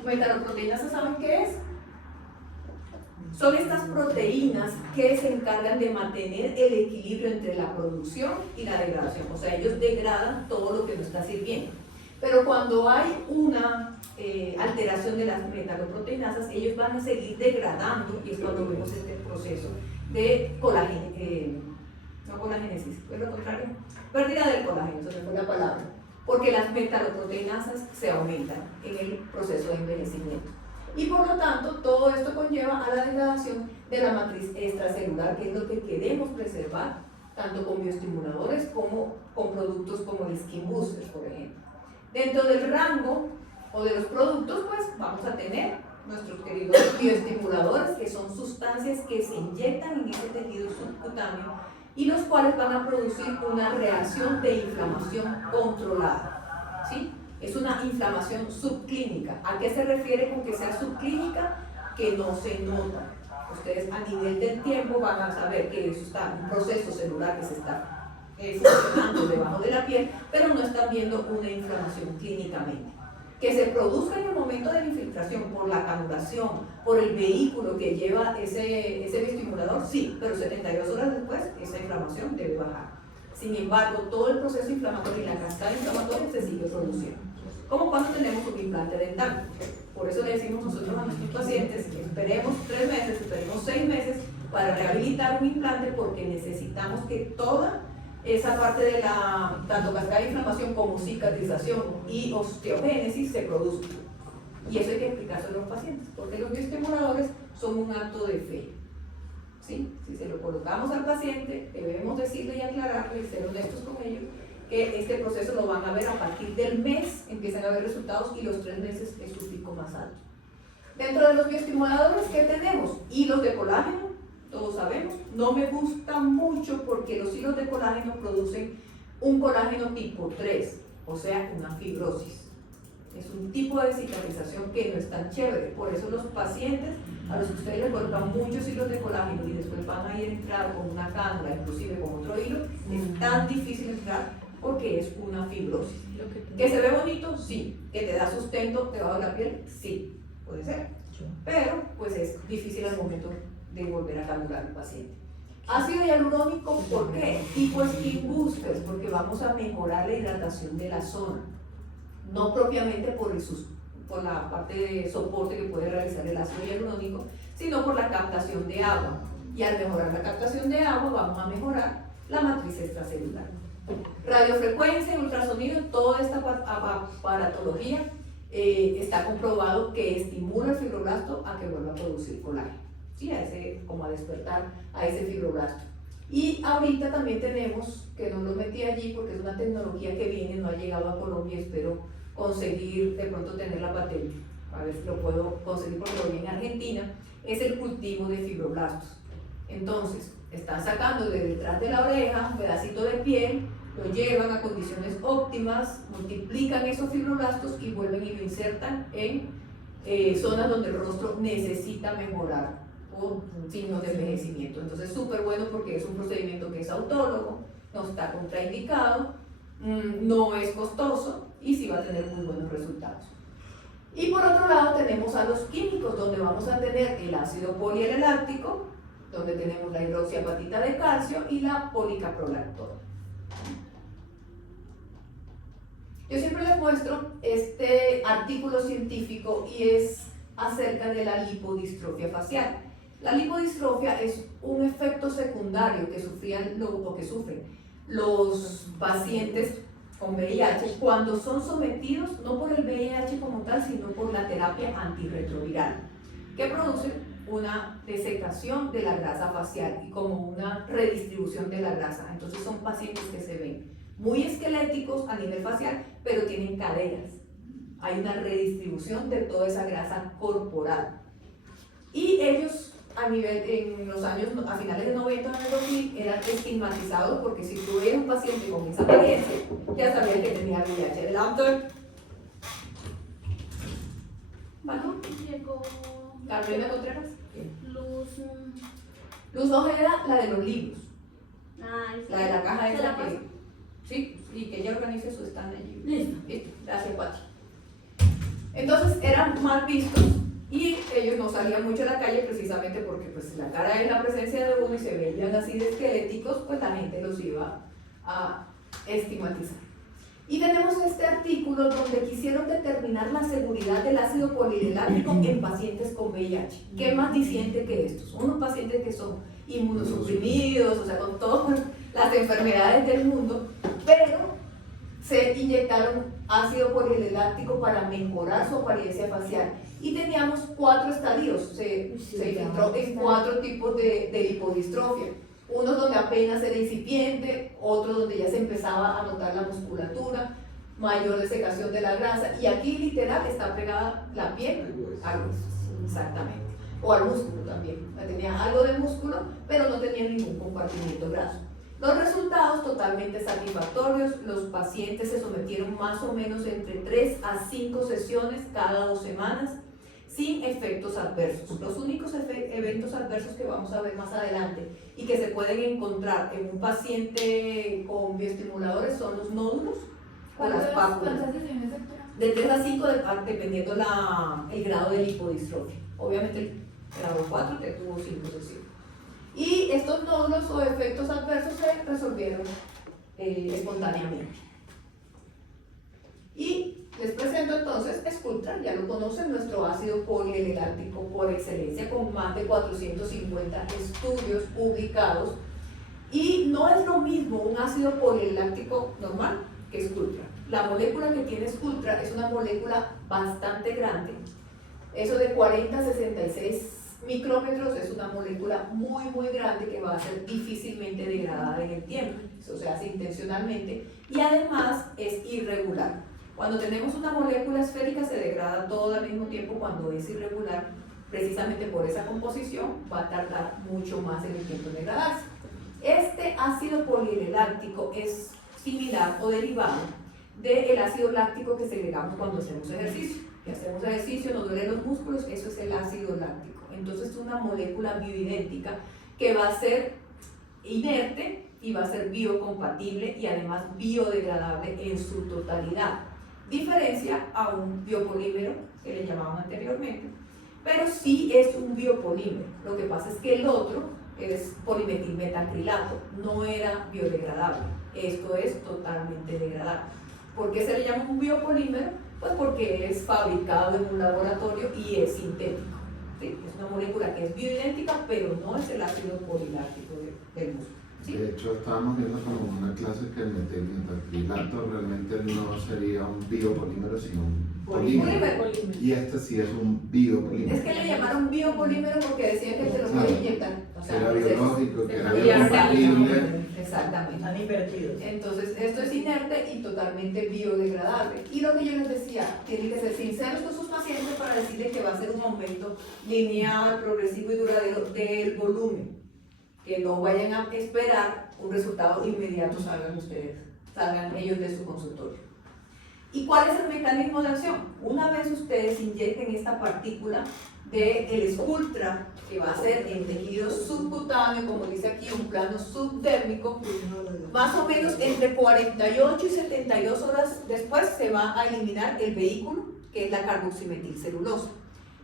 metaloproteinasa, ¿saben qué es? Son estas proteínas que se encargan de mantener el equilibrio entre la producción y la degradación. O sea, ellos degradan todo lo que no está sirviendo. Pero cuando hay una alteración de las metaloproteinasas, ellos van a seguir degradando, y es cuando vemos este proceso de no colagénesis, es lo contrario, pérdida del colágeno, eso fue la palabra, porque las metaloproteinasas se aumentan en el proceso de envejecimiento. Y por lo tanto, todo esto conlleva a la degradación de la matriz extracelular, que es lo que queremos preservar, tanto con bioestimuladores como con productos como el Skin Booster, por ejemplo. Dentro del rango o de los productos, pues vamos a tener nuestros queridos bioestimuladores, que son sustancias que se inyectan en ese tejido subcutáneo y los cuales van a producir una reacción de inflamación controlada, ¿sí? Es una inflamación subclínica. ¿A qué se refiere con que sea subclínica? Que no se nota. Ustedes a nivel del tiempo van a saber que eso está, un proceso celular que se está funcionando debajo de la piel, pero no están viendo una inflamación clínicamente. Que se produzca en el momento de la infiltración por la canulación, por el vehículo que lleva ese bioestimulador, sí, pero 72 horas después esa inflamación debe bajar. Sin embargo, todo el proceso inflamatorio y la cascada inflamatoria se sigue produciendo. Como cuando tenemos un implante dental. Por eso le decimos nosotros a nuestros pacientes que esperemos 3 meses, esperemos 6 meses para rehabilitar un implante, porque necesitamos que toda esa parte de la, tanto cascada de inflamación como cicatrización y osteogénesis se produzca. Y eso hay que explicárselo a los pacientes, porque los bioestimuladores son un acto de fe. ¿Sí? Si se lo colocamos al paciente, debemos decirle y aclararle y ser honestos con ellos que este proceso lo van a ver a partir del mes, empiezan a ver resultados, y los 3 meses es su pico más alto. Dentro de los bioestimuladores, ¿qué tenemos? Hilos de colágeno, todos sabemos. No me gusta mucho porque los hilos de colágeno producen un colágeno tipo 3, o sea, una fibrosis. Es un tipo de cicatrización que no es tan chévere. Por eso los pacientes a los que ustedes les colocan muchos hilos de colágeno y después van a ir a entrar con una cánula, inclusive con otro hilo, es tan difícil entrar porque es una fibrosis. ¿Que se ve bonito? Sí. ¿Que te da sustento debajo de la piel? Sí, puede ser. Pero pues es difícil al momento de volver a canular al paciente. Ácido hialurónico, ¿por qué? Tipo Skin Boosters, porque vamos a mejorar la hidratación de la zona. No propiamente por la parte de soporte que puede realizar el ácido hialurónico, sino por la captación de agua. Y al mejorar la captación de agua, vamos a mejorar la matriz extracelular. Radiofrecuencia y ultrasonido, toda esta aparatología está comprobado que estimula el fibroblasto a que vuelva a producir colágeno, ¿sí? Como a despertar a ese fibroblasto. Y ahorita también tenemos, que no lo metí allí porque es una tecnología que viene, no ha llegado a Colombia, espero conseguir de pronto tener la patente, a ver si lo puedo conseguir porque lo vi en Argentina, es el cultivo de fibroblastos. Entonces, están sacando de detrás de la oreja un pedacito de piel, lo llevan a condiciones óptimas, multiplican esos fibroblastos y vuelven y lo insertan en zonas donde el rostro necesita mejorar por signos de envejecimiento. Entonces, súper bueno porque es un procedimiento que es autólogo, no está contraindicado, no es costoso y sí va a tener muy buenos resultados. Y por otro lado tenemos a los químicos, donde vamos a tener el ácido polieleláctico, donde tenemos la hidroxiapatita de calcio y la policaprolactona. Yo siempre les muestro este artículo científico y es acerca de la lipodistrofia facial. La lipodistrofia es un efecto secundario que sufren los pacientes con VIH cuando son sometidos no por el VIH como tal, sino por la terapia antirretroviral, que produce una desecación de la grasa facial y como una redistribución de la grasa. Entonces son pacientes que se ven muy esqueléticos a nivel facial, pero tienen caderas. Hay una redistribución de toda esa grasa corporal. Y ellos en los años, a finales de 90, en el 2000, eran estigmatizados porque si tú eres un paciente con esa apariencia, ya sabían que tenía VIH. Adelante. ¿Bajo? Llegó Carolina Contreras. Luz. Luz Ojeda, la de los libros. Ay, La de la caja ¿se esa la que... paso? Sí, y que ella organice su stand allí. Listo. Listo, gracias, Pati. Entonces eran mal vistos y ellos no salían mucho a la calle precisamente porque pues la cara es la presencia de uno y se veían así de esqueléticos, pues la gente los iba a estigmatizar. Y tenemos este artículo donde quisieron determinar la seguridad del ácido polileláctico en pacientes con VIH. ¿Qué más diciente que estos? Unos pacientes que son inmunosuprimidos, o sea, con todas las enfermedades del mundo, pero se inyectaron ácido polileláctico para mejorar su apariencia facial. Y teníamos 4 estadios, se infiltró en 4 tipos de lipodistrofia. Unos donde apenas era incipiente, otros donde ya se empezaba a notar la musculatura, mayor desecación de la grasa, y aquí literal está pegada la piel al hueso, exactamente, o al músculo también. Tenía algo de músculo, pero no tenía ningún compartimiento graso. Los resultados totalmente satisfactorios. Los pacientes se sometieron más o menos entre 3 a 5 sesiones cada 2 semanas, sin efectos adversos. Los únicos eventos adversos que vamos a ver más adelante y que se pueden encontrar en un paciente con bioestimuladores son los nódulos o las pápulas. ¿Cuántas sesiones, doctora? De 3 a 5 dependiendo el grado de lipodistrofia. Obviamente el grado 4 te tuvo 5 sesiones. Y estos nódulos o efectos adversos se resolvieron espontáneamente. Y les presento entonces Sculptra, ya lo conocen, nuestro ácido polieleláctico por excelencia, con más de 450 estudios publicados. Y no es lo mismo un ácido polieleláctico normal que Sculptra. La molécula que tiene Sculptra es una molécula bastante grande. Eso de 40 a 66 micrómetros es una molécula muy grande que va a ser difícilmente degradada en el tiempo. Eso se hace intencionalmente y además es irregular. Cuando tenemos una molécula esférica se degrada todo al mismo tiempo. Cuando es irregular, precisamente por esa composición, va a tardar mucho más en el tiempo en degradarse. Este ácido polileláctico es similar o derivado del ácido láctico que segregamos cuando hacemos ejercicio. Que hacemos ejercicio, nos duelen los músculos, eso es el ácido láctico. Entonces es una molécula bioidéntica que va a ser inerte y va a ser biocompatible y además biodegradable en su totalidad. Diferencia a un biopolímero que le llamaban anteriormente, pero sí es un biopolímero. Lo que pasa es que el otro es polimetilmetacrilato, no era biodegradable. Esto es totalmente degradable. ¿Por qué se le llama un biopolímero? Pues porque es fabricado en un laboratorio y es sintético. ¿Sí? Es una molécula que es bioidéntica, pero no es el ácido poliláctico del músculo. ¿Sí? De hecho, estábamos viendo como en una clase que el metilmetacrilato realmente no sería un biopolímero, sino un polímero. Y este sí es un biopolímero. Es que le llamaron biopolímero porque decían que se lo puede inyectar. O sea, era biológico, que era Exactamente. biocompatible. Exactamente. Están invertidos. Entonces, esto es inerte y totalmente biodegradable. Y lo que yo les decía, tienen que ser sinceros con sus pacientes para decirles que va a ser un aumento lineal, progresivo y duradero del volumen. Que no vayan a esperar un resultado inmediato, salgan ustedes salgan ellos de su consultorio. ¿Y cuál es el mecanismo de acción? Una vez ustedes inyecten esta partícula del Sculptra, que va a ser en tejido subcutáneo, como dice aquí, un plano subdérmico, más o menos entre 48 y 72 horas después se va a eliminar el vehículo, que es la carboximetilcelulosa.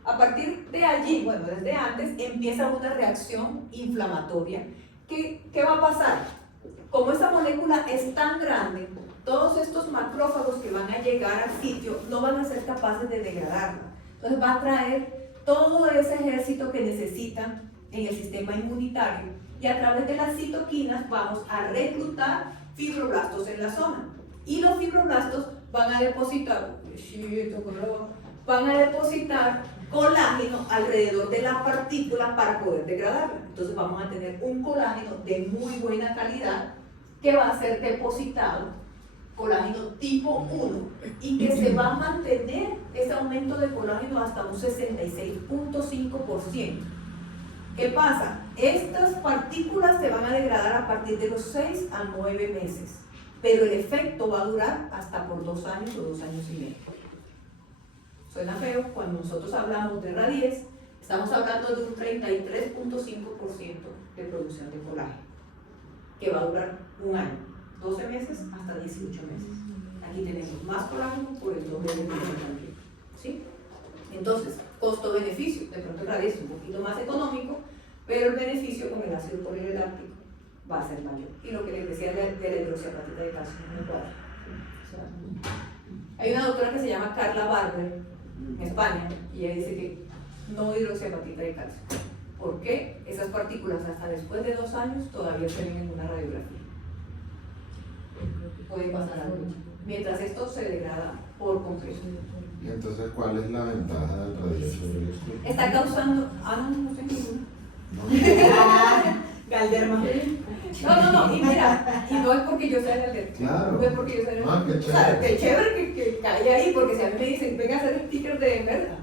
A partir de allí, bueno, desde antes, empieza una reacción inflamatoria. ¿Qué va a pasar? Como esa molécula es tan grande, todos estos macrófagos que van a llegar al sitio no van a ser capaces de degradarla. Entonces va a traer todo ese ejército que necesitan en el sistema inmunitario y a través de las citoquinas vamos a reclutar fibroblastos en la zona. Y los fibroblastos van a depositar colágeno alrededor de la partícula para poder degradarla. Entonces vamos a tener un colágeno de muy buena calidad que va a ser depositado, colágeno tipo 1, y que se va a mantener ese aumento de colágeno hasta un 66.5%. ¿Qué pasa? Estas partículas se van a degradar a partir de los 6 a 9 meses, pero el efecto va a durar hasta por 2 años o 2 años y medio. Suena feo, cuando nosotros hablamos de RA10, estamos hablando de un 33.5% de producción de colágeno, que va a durar 1 año, 12 meses hasta 18 meses. Aquí tenemos más colágeno por el doble de tiempo también, ¿sí? Entonces, costo-beneficio, de pronto el RA10 es un poquito más económico, pero el beneficio con el ácido poliláctico va a ser mayor. Y lo que les decía de la hidroxiapatita de calcio en el cuadro. Hay una doctora que se llama Carla Barber, en España, y ella dice que no hidroxiapatita de calcio. ¿Por qué? Esas partículas hasta después de 2 años todavía se ven en una radiografía. Puede pasar algo. Mientras esto se degrada por completo. Y entonces, ¿cuál es la ventaja del RA10 sobre el Sculptra? Está causando... no sé ninguna. No. Galderma. No, y mira, y no es porque yo sea Galderma. Claro. No es porque yo sea Ah, qué O sea, chévere. qué chévere que caiga ahí, porque si a mí me dicen, venga a hacer sticker de verga,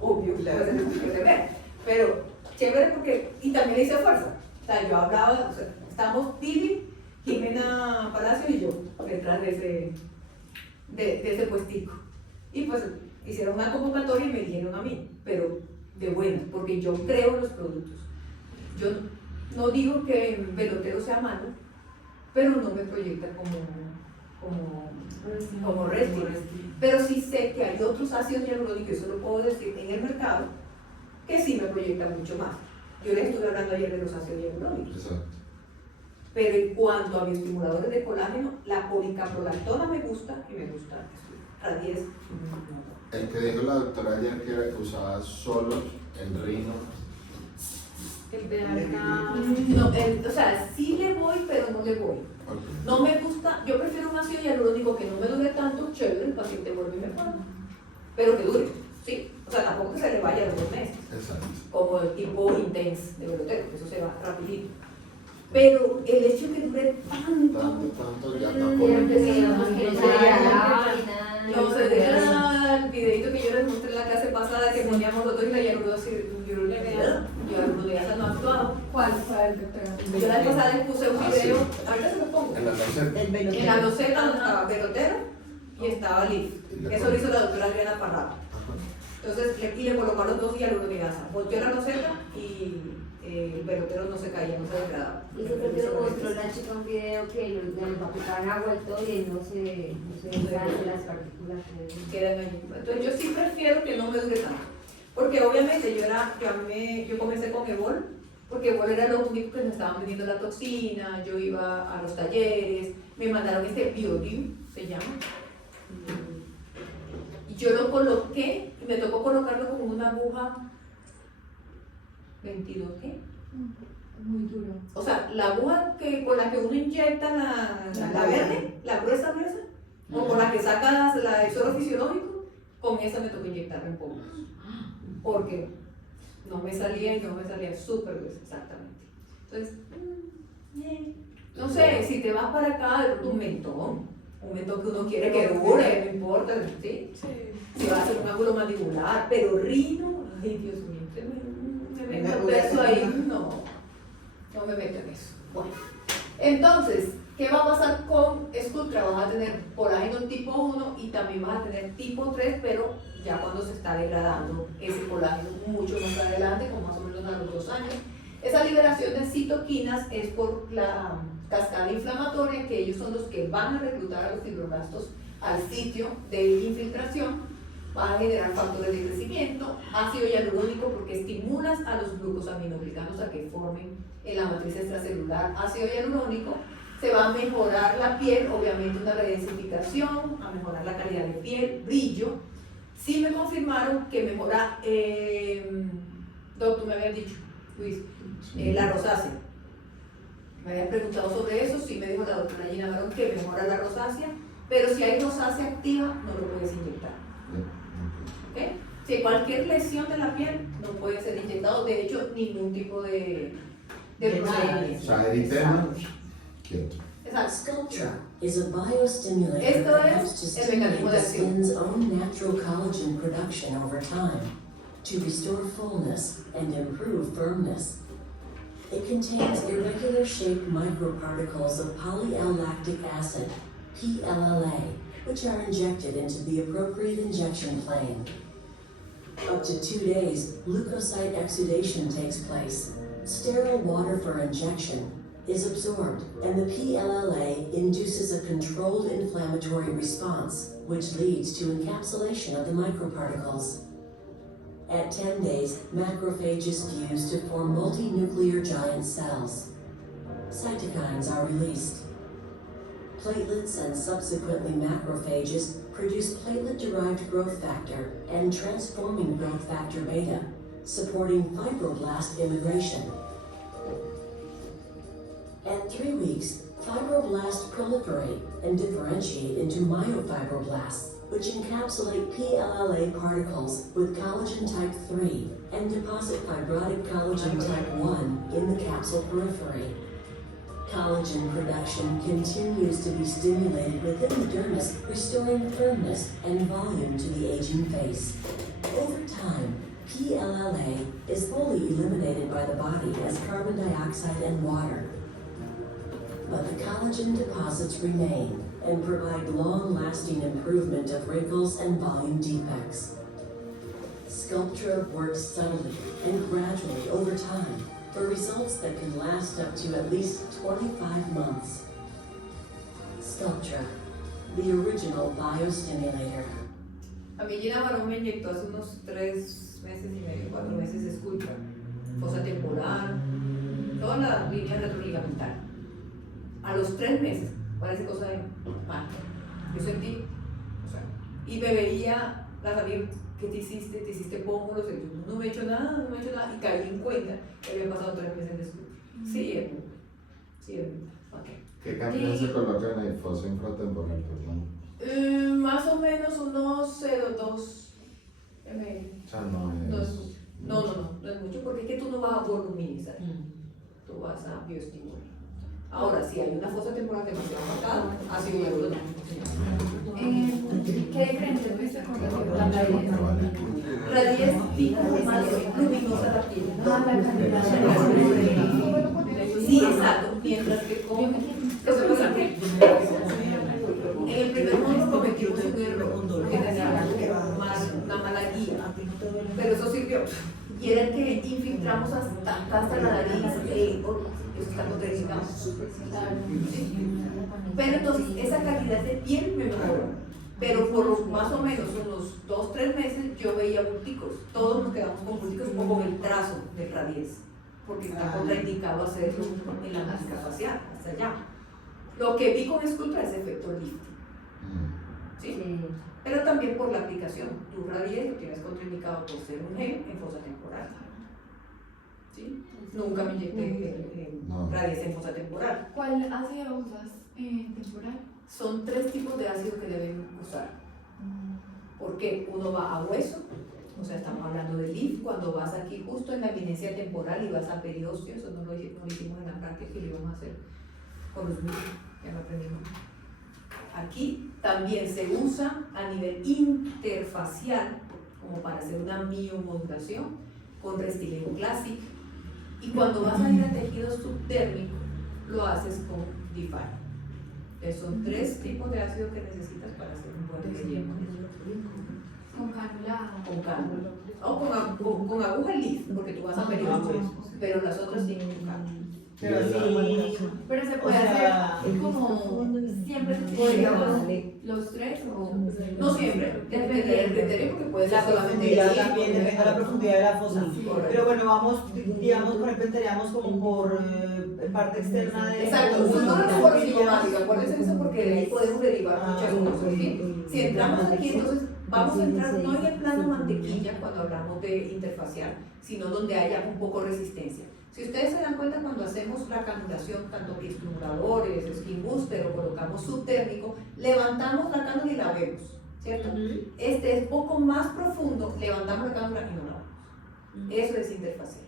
obvio, Claro. voy a hacer sticker de verga. Pero chévere porque, y también le hice fuerza. O sea, yo hablaba, o sea, estamos Pili, Jimena Palacio y yo, detrás de ese puestico. Y pues hicieron una convocatoria y me dijeron a mí, pero de buenas, porque yo creo en los productos. Yo no digo que Velotero sea malo, pero no me proyecta como Resting. Pero sí sé que hay otros ácidos hialurónicos, eso lo puedo decir, en el mercado, que sí me proyectan mucho más. Yo les estuve hablando ayer de los ácidos hialurónicos. Exacto. Pero en cuanto a bioestimuladores de colágeno, la policaprolactona me gusta y me gusta RA10. El que dijo la doctora ayer que era que usaba solo el rino. El de alta. No, o sea, sí le voy, pero no le voy. Ok. No me gusta, yo prefiero un ácido hialurónico que no me dure tanto, chévere, el paciente vuelve y me pone. Pero que dure, sí. O sea, tampoco que se le vaya a los 2 meses, Exacto. como el tipo intense de Velotero, que eso se va rapidito. Pero el hecho de que dure Tanto ya Pero tampoco. que digamos que no se degrada ni nada. no se deja el videito que yo les mostré en la clase pasada que poníamos los dos y la hialuronidasa no ha actuado. ¿Cuál fue el doctora? Yo la vez pasada les puse un Ah, video, sí. ahorita se lo pongo. En la loseta. El velotero. En la loseta donde estaba Velotero y estaba Lili. Eso lo hizo la doctora Adriana Parrado. Entonces, y le colocaron 2 hialuronidasa. Volteó la loseta y el Velotero no se caía, no se degradaba. Y eso creo que lo mostró la chica un video que le empaquetaban agua y todo y no se salen las partículas. Quedan allí. Entonces yo sí prefiero que no me dure tanto. Porque obviamente yo comencé con Evol, porque Evol era lo único que me estaban vendiendo la toxina, yo iba a los talleres, me mandaron este Biodium, se llama. Y yo lo coloqué, y me tocó colocarlo como una aguja 22, ¿qué? Muy duro. O sea, la aguja con la que uno inyecta la verde, la gruesa, o con la que sacas el suero fisiológico, con esa me tocó inyectarla en polvos. Porque no me salía súper gruesa, exactamente. Entonces, no sé, si te vas para acá, de pronto un mentón que uno quiere que dure, no importa, ¿sí? Si va a hacer un ángulo mandibular, pero rino, ay Dios mío, me meto eso ahí, no me meto en eso. Bueno, entonces, ¿Qué va a pasar con Sculptra? Vas a tener colágeno tipo 1 y también vas a tener tipo 3, pero ya cuando se está degradando ese colágeno mucho más adelante, como más o menos a los 2 años. Esa liberación de citoquinas es por la cascada inflamatoria, que ellos son los que van a reclutar a los fibroblastos al sitio de infiltración, van a generar factores de crecimiento, ácido hialurónico porque estimulas a los glucosaminoglicanos a que formen en la matriz extracelular ácido hialurónico. Se va a mejorar la piel, obviamente una redensificación, a mejorar la calidad de piel, brillo. Sí me confirmaron que mejora, doctor, me habían dicho, Luis, la rosácea. Me habían preguntado sobre eso, sí me dijo la doctora Gina Barón que mejora la rosácea, pero si hay rosácea activa no lo puedes inyectar. ¿Okay? Si cualquier lesión de la piel no puede ser inyectado, de hecho ningún tipo de procedimiento. O sea, eritema, quieto. Exacto. Sculptra is a biostimulator Esto that es helps to el stimulate mecanismo de the acción. skin's own natural collagen production over time to restore fullness and improve firmness. It contains irregular shaped microparticles of poly-L-lactic acid, PLLA, which are injected into the appropriate injection plane. Up to 2 days, leukocyte exudation takes place. Sterile water for injection is absorbed, and the PLLA induces a controlled inflammatory response, which leads to encapsulation of the microparticles. At 10 days, macrophages fuse to form multinuclear giant cells. Cytokines are released. Platelets and subsequently macrophages produce platelet-derived growth factor and transforming growth factor beta, supporting fibroblast immigration. At 3 weeks, fibroblasts proliferate and differentiate into myofibroblasts, which encapsulate PLLA particles with collagen type 3 and deposit fibrotic collagen type 1 in the capsule periphery. Collagen production continues to be stimulated within the dermis, restoring firmness and volume to the aging face. Over time, PLLA is fully eliminated by the body as carbon dioxide and water. But the collagen deposits remain and provide long-lasting improvement of wrinkles and volume defects. Sculptra works subtly and gradually over time for results that can last up to at least 25 months. Sculptra, the original biostimulator. A mí Gina Barón me inyectó hace unos 3 meses y medio, 4 meses de Sculptra, fosa temporal, toda la línea retroligamentar. A los 3 meses, parece cosa de magia. Yo sentí, o sea, y me veía la Javier, ¿qué te hiciste? ¿Te hiciste pómulos? Y yo, no me he hecho nada, y caí en cuenta que había pasado 3 meses de Sculptra. Sí, ok. ¿Qué cantidad se coloca en el foso infratemporal, perdón? Más o menos unos 0,2 ml. O sea, no No es es... mucho. No es mucho, porque es que tú no vas a voluminizar, tú vas a bioestimular. Ahora, si hay una fosa temporal demasiado marcada, ha sido un error. ¿Qué diferencia tuviste con la radiez? Radiez tipo más luminosa la piel. Ah, la calidad. Sí, exacto. Mientras que con... Lo que pasa es que en el primer módulo cometimos un error que tenía una mala guía, pero eso sirvió. Y era que infiltramos hasta la nariz, eso está contraindicado. Pero entonces esa calidad de piel me mejoró. Pero por más o menos unos 2-3 meses yo veía bulticos. Todos nos quedamos con bulticos o con el trazo del radiez, porque está contraindicado hacerlo en la máscara facial, hasta allá. Lo que vi con Sculptra es efecto lift. ¿Sí? Pero también por la aplicación. Tu radiez lo tienes contraindicado por ser un gel en fosa temporal. ¿Sí? Nunca me inyecté radiez en fosa temporal. ¿Cuál ácido usas temporal? Son 3 tipos de ácidos que deben usar. Porque uno va a hueso, o sea, estamos hablando de LIF, cuando vas aquí justo en la eminencia temporal y vas a periósteo, eso no lo hicimos en la práctica y lo íbamos a hacer con los mismos, ya lo aprendimos. Aquí también se usa a nivel interfacial, como para hacer una miomodulación con Restylane Classic. Y cuando vas a ir a tejido subdérmico, lo haces con Define. Entonces son 3 tipos de ácido que necesitas para hacer un buen relleno. Con cánula. Con cánula. O con aguja leaf, porque tú vas a periodos, pero las otras sí con cánula. Pero sí. Pero se puede O sea, hacer como siempre se tiene los 3 o No siempre, depende del criterio porque puede ser La solamente profundidad leaf, también, depende de la profundidad de la fosa. Correcto. Pero bueno, vamos, digamos, por ejemplo, entraríamos como por parte externa de... Exacto, nosotros no nos por cinemática, acuérdense de eso porque de ahí podemos derivar muchas cosas. ¿Sí? Si entramos aquí, entonces vamos a entrar no en el plano mantequilla cuando hablamos de interfacial, sino donde haya un poco de resistencia. Si ustedes se dan cuenta cuando hacemos la canulación, tanto que estimuladores, skin booster o colocamos subtérmico, levantamos la cánula y la vemos, ¿cierto? Este es poco más profundo, levantamos la cánula y no la vemos. Eso es interfacial.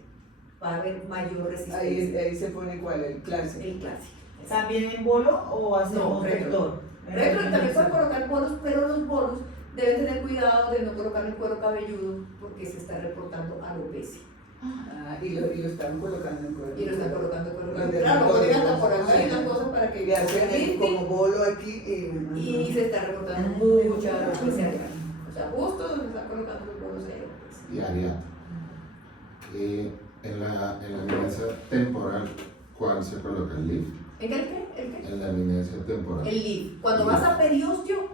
Va a haber mayor resistencia. Ahí se pone cuál, el clásico. El clásico. ¿También en bolo o hacemos No, retro. vector? Retro también pueden colocar bolos, pero los bolos deben tener cuidado de no colocar el cuero cabelludo porque se está reportando alopecia. Y lo están colocando en cuerpo. Y lo están colocando cuero Donde cabelludo. Claro, no ponen hasta podemos, por acá y sí. las cosas para que Y hacen lifting, como bolo aquí y se está reportando mucha alopecia real. O sea, justo donde están colocando los bolos hay alopecia. Y Ariadna. En la eminencia temporal, ¿cuál se coloca? ¿El leaf? ¿En el qué? ¿El qué? En la eminencia temporal. El leaf. Cuando vas a periostio,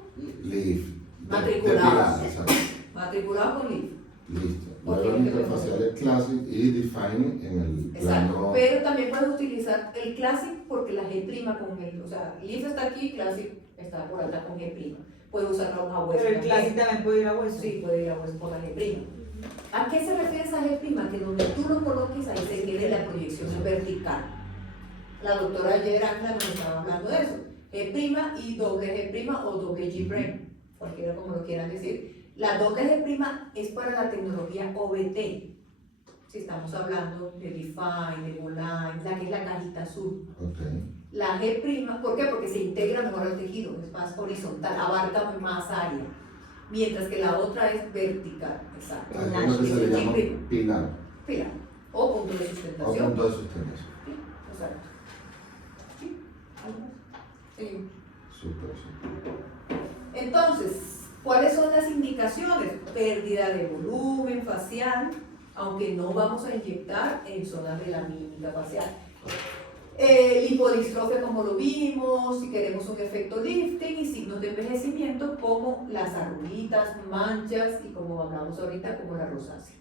Leaf. Matriculado. Exacto. matriculado con leaf. Listo. Ok, Luego ok, el interfacial es Classic y Define en el Exacto, plano. pero también puedes utilizar el Classic porque la G' con el, o sea, Leaf está aquí, Classic está por acá con G'. Puedes usar la hoja hueso. Pero el también. clásico también puede ir a hueso. Sí, puede ir a hueso por la G'. ¿A qué se refiere esa G'? Que donde tú lo coloques ahí se quede la proyección vertical. La doctora ayer Ángela nos estaba hablando de eso. G' y doble G' o doble G', cualquiera como lo quieran decir. La doble G' es para la tecnología OBT. Si estamos hablando de Define, de Boline, la que es la cajita azul. Okay. La G', ¿por qué? Porque se integra mejor al tejido, es más horizontal, abarca más área. Mientras que la otra es vertical, exacto. Es lo que se le llama G'. pilar Pilar. O punto de o sustentación. punto de sustentación. Sí, exacto. Sí, algo más. Sí. Súper. Entonces, ¿cuáles son las indicaciones? Pérdida de volumen facial, aunque no vamos a inyectar en zonas de la mímica facial. Lipodistrofia como lo vimos, si queremos un efecto lifting y signos de envejecimiento como las arruguitas, manchas y como hablamos ahorita como la rosácea.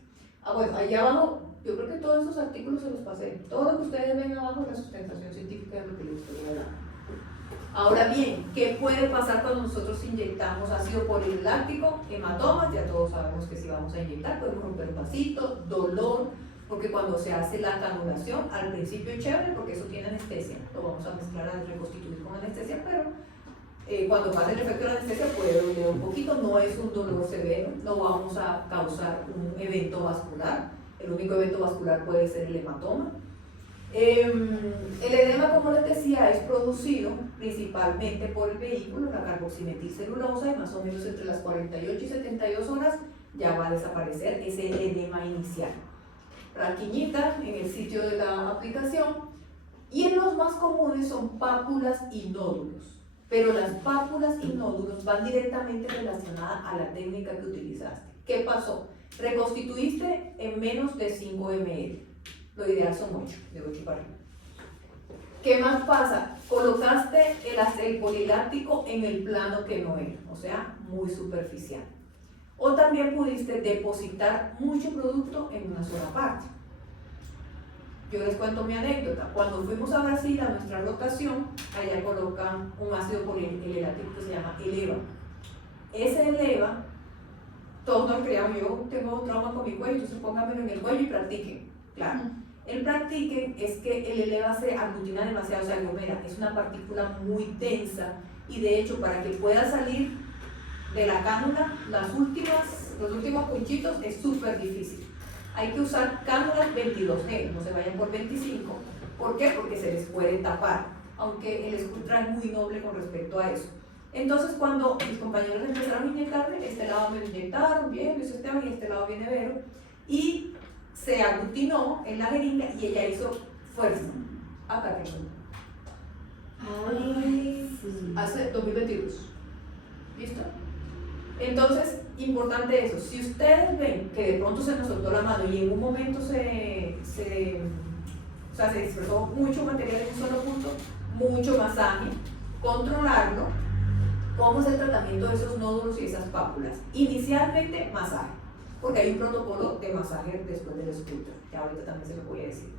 Bueno, allá abajo, yo creo que todos esos artículos se los pasé. Todo lo que ustedes ven abajo es la sustentación científica de lo que les estoy hablando. Ahora bien, ¿qué puede pasar cuando nosotros inyectamos ácido poliláctico? Hematomas, ya todos sabemos que si vamos a inyectar podemos romper un vasito, dolor, porque cuando se hace la canulación, al principio es chévere porque eso tiene anestesia, lo vamos a mezclar a reconstituir con anestesia, pero cuando pasa el efecto de la anestesia puede doler un poquito, no es un dolor severo, no vamos a causar un evento vascular, el único evento vascular puede ser el hematoma. El edema, como les decía, es producido principalmente por el vehículo, la carboximetilcelulosa, y más o menos entre las 48 y 72 horas ya va a desaparecer ese edema inicial. Raquiñita en el sitio de la aplicación, y en los más comunes son pápulas y nódulos, pero las pápulas y nódulos van directamente relacionadas a la técnica que utilizaste. ¿Qué pasó? Reconstituiste en menos de 5 ml. Lo ideal son 8, de 8 para arriba. ¿Qué más pasa? Colocaste el poliláctico en el plano que no era, o sea, muy superficial. O también pudiste depositar mucho producto en una sola parte. Yo les cuento mi anécdota. Cuando fuimos a Brasil a nuestra rotación, allá colocan un ácido poliláctico que se llama Eleva. Ese Eleva, todos nos creíamos, yo tengo un trauma con mi cuello, entonces pónganmelo en el cuello y practiquen. Claro. El practiquen es que el Eleva se aglutina demasiado, se aglomera, es una partícula muy densa y de hecho para que pueda salir de la cánula, los últimos punchitos es súper difícil. Hay que usar cánulas 22G, no se vayan por 25. ¿Por qué? Porque se les puede tapar, aunque el Sculptra es muy noble con respecto a eso. Entonces cuando mis compañeros empezaron a inyectarme, este lado me lo inyectaron, bien, Luis Esteban, y este lado viene Vero, y se aglutinó en la jeringa y ella hizo fuerza. Acá tengo. Ay, sí. hace 2022. ¿Listo? Entonces, importante eso. Si ustedes ven que de pronto se nos soltó la mano y en un momento se dispersó mucho material en un solo punto, mucho masaje, controlarlo. ¿Cómo es el tratamiento de esos nódulos y esas pápulas? Inicialmente, masaje, porque hay un protocolo de masaje después del escultor, que ahorita también se lo voy a decir.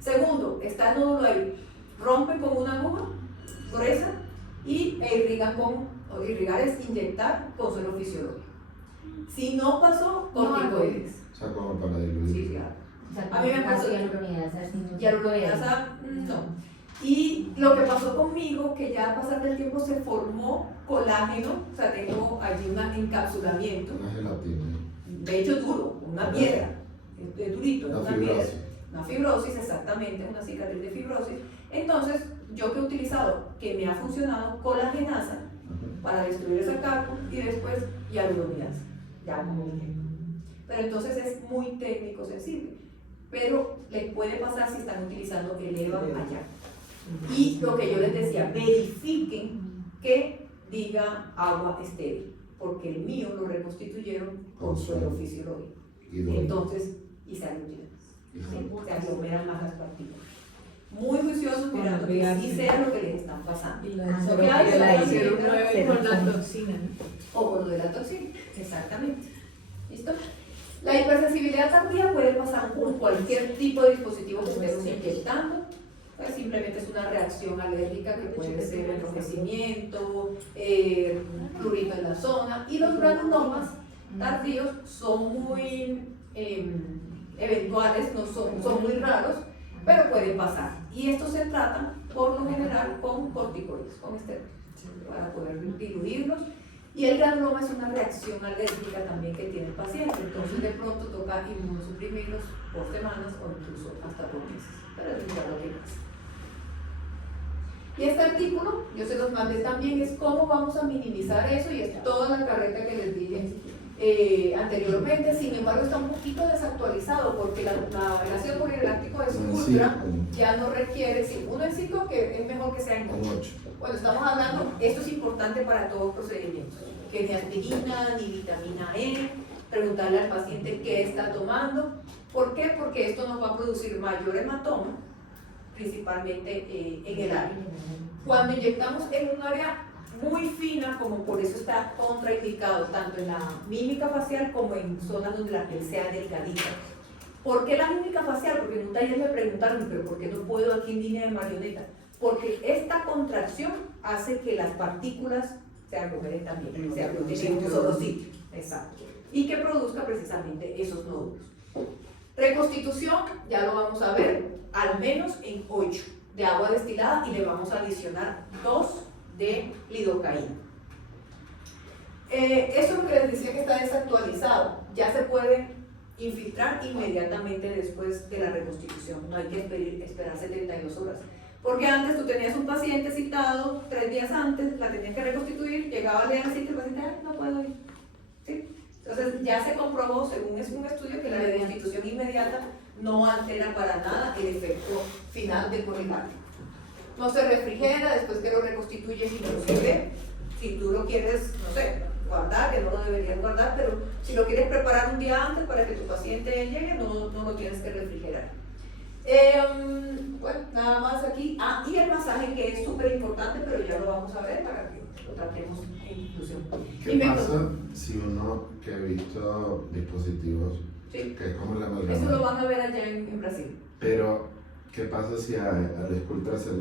Segundo, está el nódulo ahí, rompen con una aguja gruesa y irrigar es inyectar con suelo fisiológico. Si no pasó, corticoides. O sea, como para diluir. Sí, claro. O sea, A mí me pasó. Hialuronidasa, no. Y lo que pasó conmigo, que ya a pasar del tiempo se formó colágeno, o sea, tengo allí un encapsulamiento, Una gelatina. de hecho duro, una piedra, es durito, es La una piedra. fibrosis. Una fibrosis, exactamente, una cicatriz de fibrosis. Entonces, yo que he utilizado, que me ha funcionado, colagenasa, para destruir esa capa, y después hialuronidasa, ya como un tiempo. Pero entonces es muy técnico sensible, pero les puede pasar si están utilizando el EVA allá. Y lo que yo les decía, verifiquen que diga agua estéril, porque el mío lo reconstituyeron con suelo fisiológico. Y duele. Entonces, y se aglutina, Y se aglomeran más las partículas. Muy juiciosos mirando que sí sea lo que les están pasando. Y lo Lo que hay es la hicieron nueve con la toxina, ¿no? o con lo de la toxina, exactamente. ¿Listo? La hipersensibilidad tardía puede pasar con cualquier tipo de dispositivo que estemos inyectando. Pues simplemente es una reacción alérgica que puede ser enrojecimiento, prurito en la zona, y los granulomas tardíos son muy eventuales, no son muy raros, pero pueden pasar. Y estos se tratan por lo general con corticoides, con esteroides, para poder diluirlos. Y el granuloma es una reacción alérgica también que tiene el paciente, entonces de pronto toca inmunosuprimirlos por semanas o incluso hasta por meses. Pero eso es lo que pasa. Y este artículo, yo se los mandé también, es cómo vamos a minimizar eso, y es toda la carreta que les dije anteriormente. Sin embargo, está un poquito desactualizado porque el ácido poliláctico es ultra, ya no requiere, si uno en 5, que es mejor que sea en 8. Bueno, estamos hablando, esto es importante para todos los procedimientos, que ni aspirina, ni vitamina E, preguntarle al paciente qué está tomando. ¿Por qué? Porque esto nos va a producir mayor hematoma, principalmente en el área. Cuando inyectamos en un área muy fina, como por eso está contraindicado, tanto en la mímica facial como en zonas donde la piel sea delgadita. ¿Por qué la mímica facial? Porque en un taller me preguntaron, pero ¿por qué no puedo aquí en línea de marioneta? Porque esta contracción hace que las partículas se aglomeren también, se aglomeren en un solo sitio. Exacto. Y que produzca precisamente esos nódulos. Reconstitución, ya lo vamos a ver, al menos en 8 de agua destilada, y le vamos a adicionar 2 de lidocaína. Eso es lo que les decía que está desactualizado. Ya se puede infiltrar inmediatamente después de la reconstitución. No hay que esperar 72 horas. Porque antes tú tenías un paciente citado 3 días antes, la tenías que reconstituir, llegaba al día siguiente, el paciente, no puedo ir. ¿Sí? Entonces ya se comprobó, según es un estudio, que la reconstitución inmediata no altera para nada el efecto final del poliláctico. No se refrigera después que lo reconstituyes, inclusive si tú lo quieres, no sé, guardar, que no lo deberías guardar, pero si lo quieres preparar un día antes para que tu paciente llegue, no lo tienes que refrigerar. Bueno, nada más aquí. Y el masaje, que es súper importante, pero ya lo vamos a ver para que lo tratemos en inclusión. ¿Qué pasa si uno que ha visto dispositivos, Sí. que es como la Eso lo amalgama, van a ver allá en Brasil. pero qué pasa si al escultor se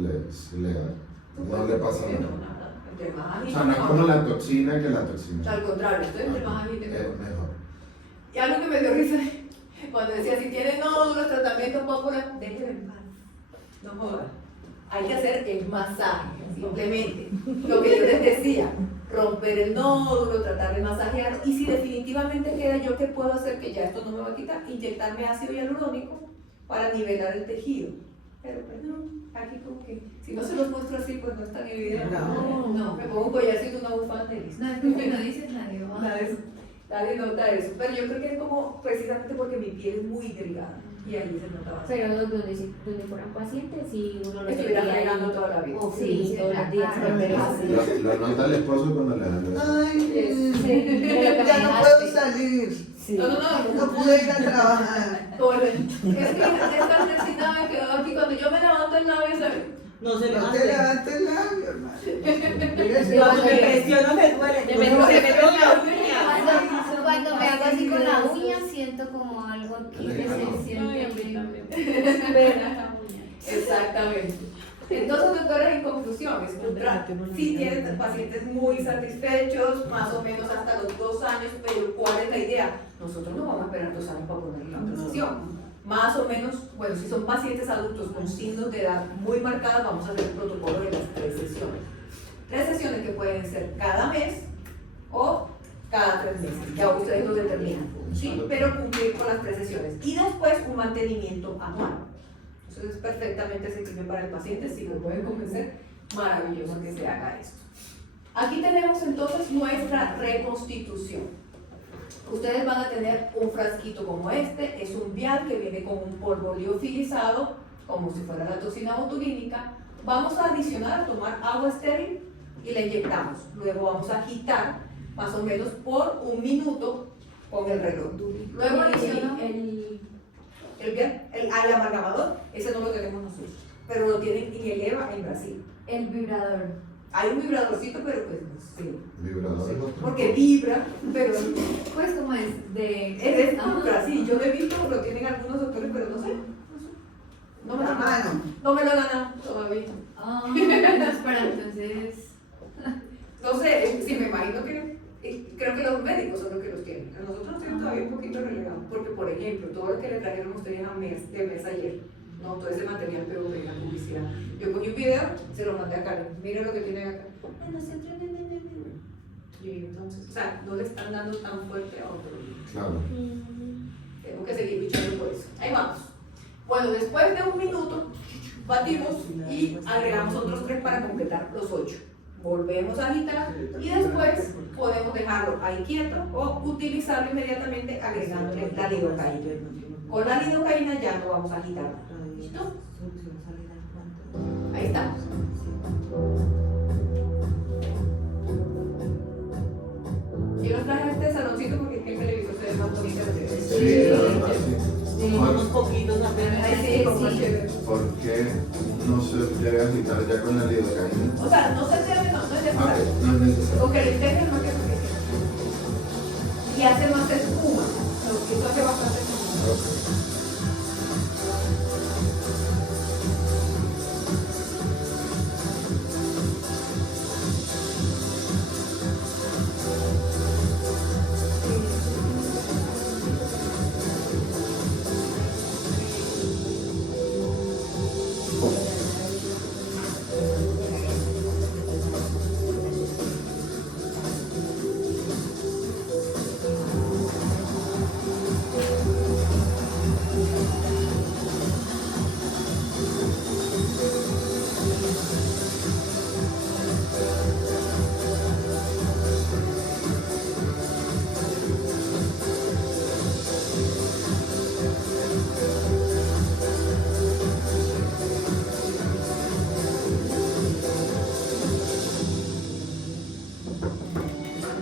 le da? No le pasa nada. Nada. Entre más O agite, sea, no es mejor. como la toxina que la toxina. Al contrario, estoy entre más agite, Es mejor. mejor. Y algo que me dio risa cuando decía, si tienen nódulos, tratamiento popular, déjenme en paz. No jodas. Hay que hacer el masaje, simplemente. Lo que yo les decía, romper el nódulo, tratar de masajear. Y si definitivamente queda, ¿yo qué puedo hacer? Que ya esto no me va a quitar. Inyectarme ácido hialurónico para nivelar el tejido. Pero pues no, aquí como que, si no se los muestro así, pues no es tan evidente. No. No, me pongo un collarcito, una bufanda y listo. No, es que usted no dices nadie, ¿va? Nada de eso. Dale nota de eso. Pero yo creo que es como precisamente porque mi piel es muy delgada y ahí se nota bastante. Pero donde fueran pacientes, si uno lo Estuviera sentía ahí, fregando toda la vida. Sí, todos los días. Lo nota el esposo cuando le dan eso. Ay, Pero ya no puedo salir. Sí. No, No pude ir a trabajar. Bueno, es que esta resina me quedó aquí. Cuando yo me levanto el labio, ¿sabes? No se No te levante. levantes el labio, hermano. Cuando me presiono me duele. Me duele la Cuando me hago así con la uña, siento como algo aquí que se siente. Exactamente. Entonces, doctores, en conclusión, si tienen pacientes muy satisfechos, más o menos hasta los 2 años, pero ¿cuál es la idea? Nosotros no vamos a esperar 2 años para ponerle la otra sesión. Más o menos, bueno, si son pacientes adultos con signos de edad muy marcados, vamos a hacer el protocolo de las 3 sesiones. 3 sesiones que pueden ser cada mes o cada 3 meses, ya ustedes lo determinan, ¿sí? Pero cumplir con las 3 sesiones. Y después un mantenimiento anual. Entonces es perfectamente asequible para el paciente, si lo pueden convencer, maravilloso que se haga esto. Aquí tenemos entonces nuestra reconstitución. Ustedes van a tener un frasquito como este, es un vial que viene con un polvo liofilizado, como si fuera la toxina botulínica. Vamos a adicionar, a tomar agua estéril y la inyectamos. Luego vamos a agitar más o menos por 1 minuto con el reloj. Luego adicionamos el amalgamador, ese no lo tenemos nosotros, pero lo tienen en el EVA en Brasil. El vibrador. Hay un vibradorcito, pero pues sí, Vibrador de los porque vibra, pero Pues como es de... es ultra, sí, yo lo he visto, lo tienen algunos doctores, pero no sé. No me lo La he ganado. mano. No me lo he ganado todavía. Ah, espera, entonces... No sé, sí, me imagino que, creo que los médicos son los que los tienen. A nosotros nos tienen todavía un poquito relegado, porque por ejemplo, todo lo que le trajeron ustedes de mes ayer, no, todo ese material, pero de la publicidad. Yo cogí un video, se lo mandé a Karen, miren lo que tienen acá. Y entonces, o sea, no le están dando tan fuerte a otro. Claro. Tengo que seguir luchando por eso. Ahí vamos. Bueno, después de 1 minuto, batimos y agregamos otros 3 para completar los 8. Volvemos a agitar y después podemos dejarlo ahí quieto o utilizarlo inmediatamente agregándole la lidocaína. Con la lidocaína ya no vamos a agitar. ¿Listo? Ahí estamos. Yo les traje este saloncito porque es que el televisor se ve más bonito de ustedes. Sí, la verdad, sí. Sí, unos poquitos apenas. Ay, sí, como chévere. ¿Por qué no se debe agitar ya con la lidocaína? O sea, no se debe, no es Ah, necesario. no es necesario. Porque lo integran más que suficiente. Y hace más espuma. Eso hace bastante espuma. Ok.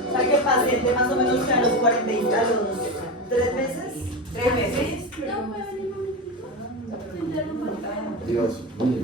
O sea que el paciente más o menos que a los 40 y a los 3 meses. 3 meses. Dios mío.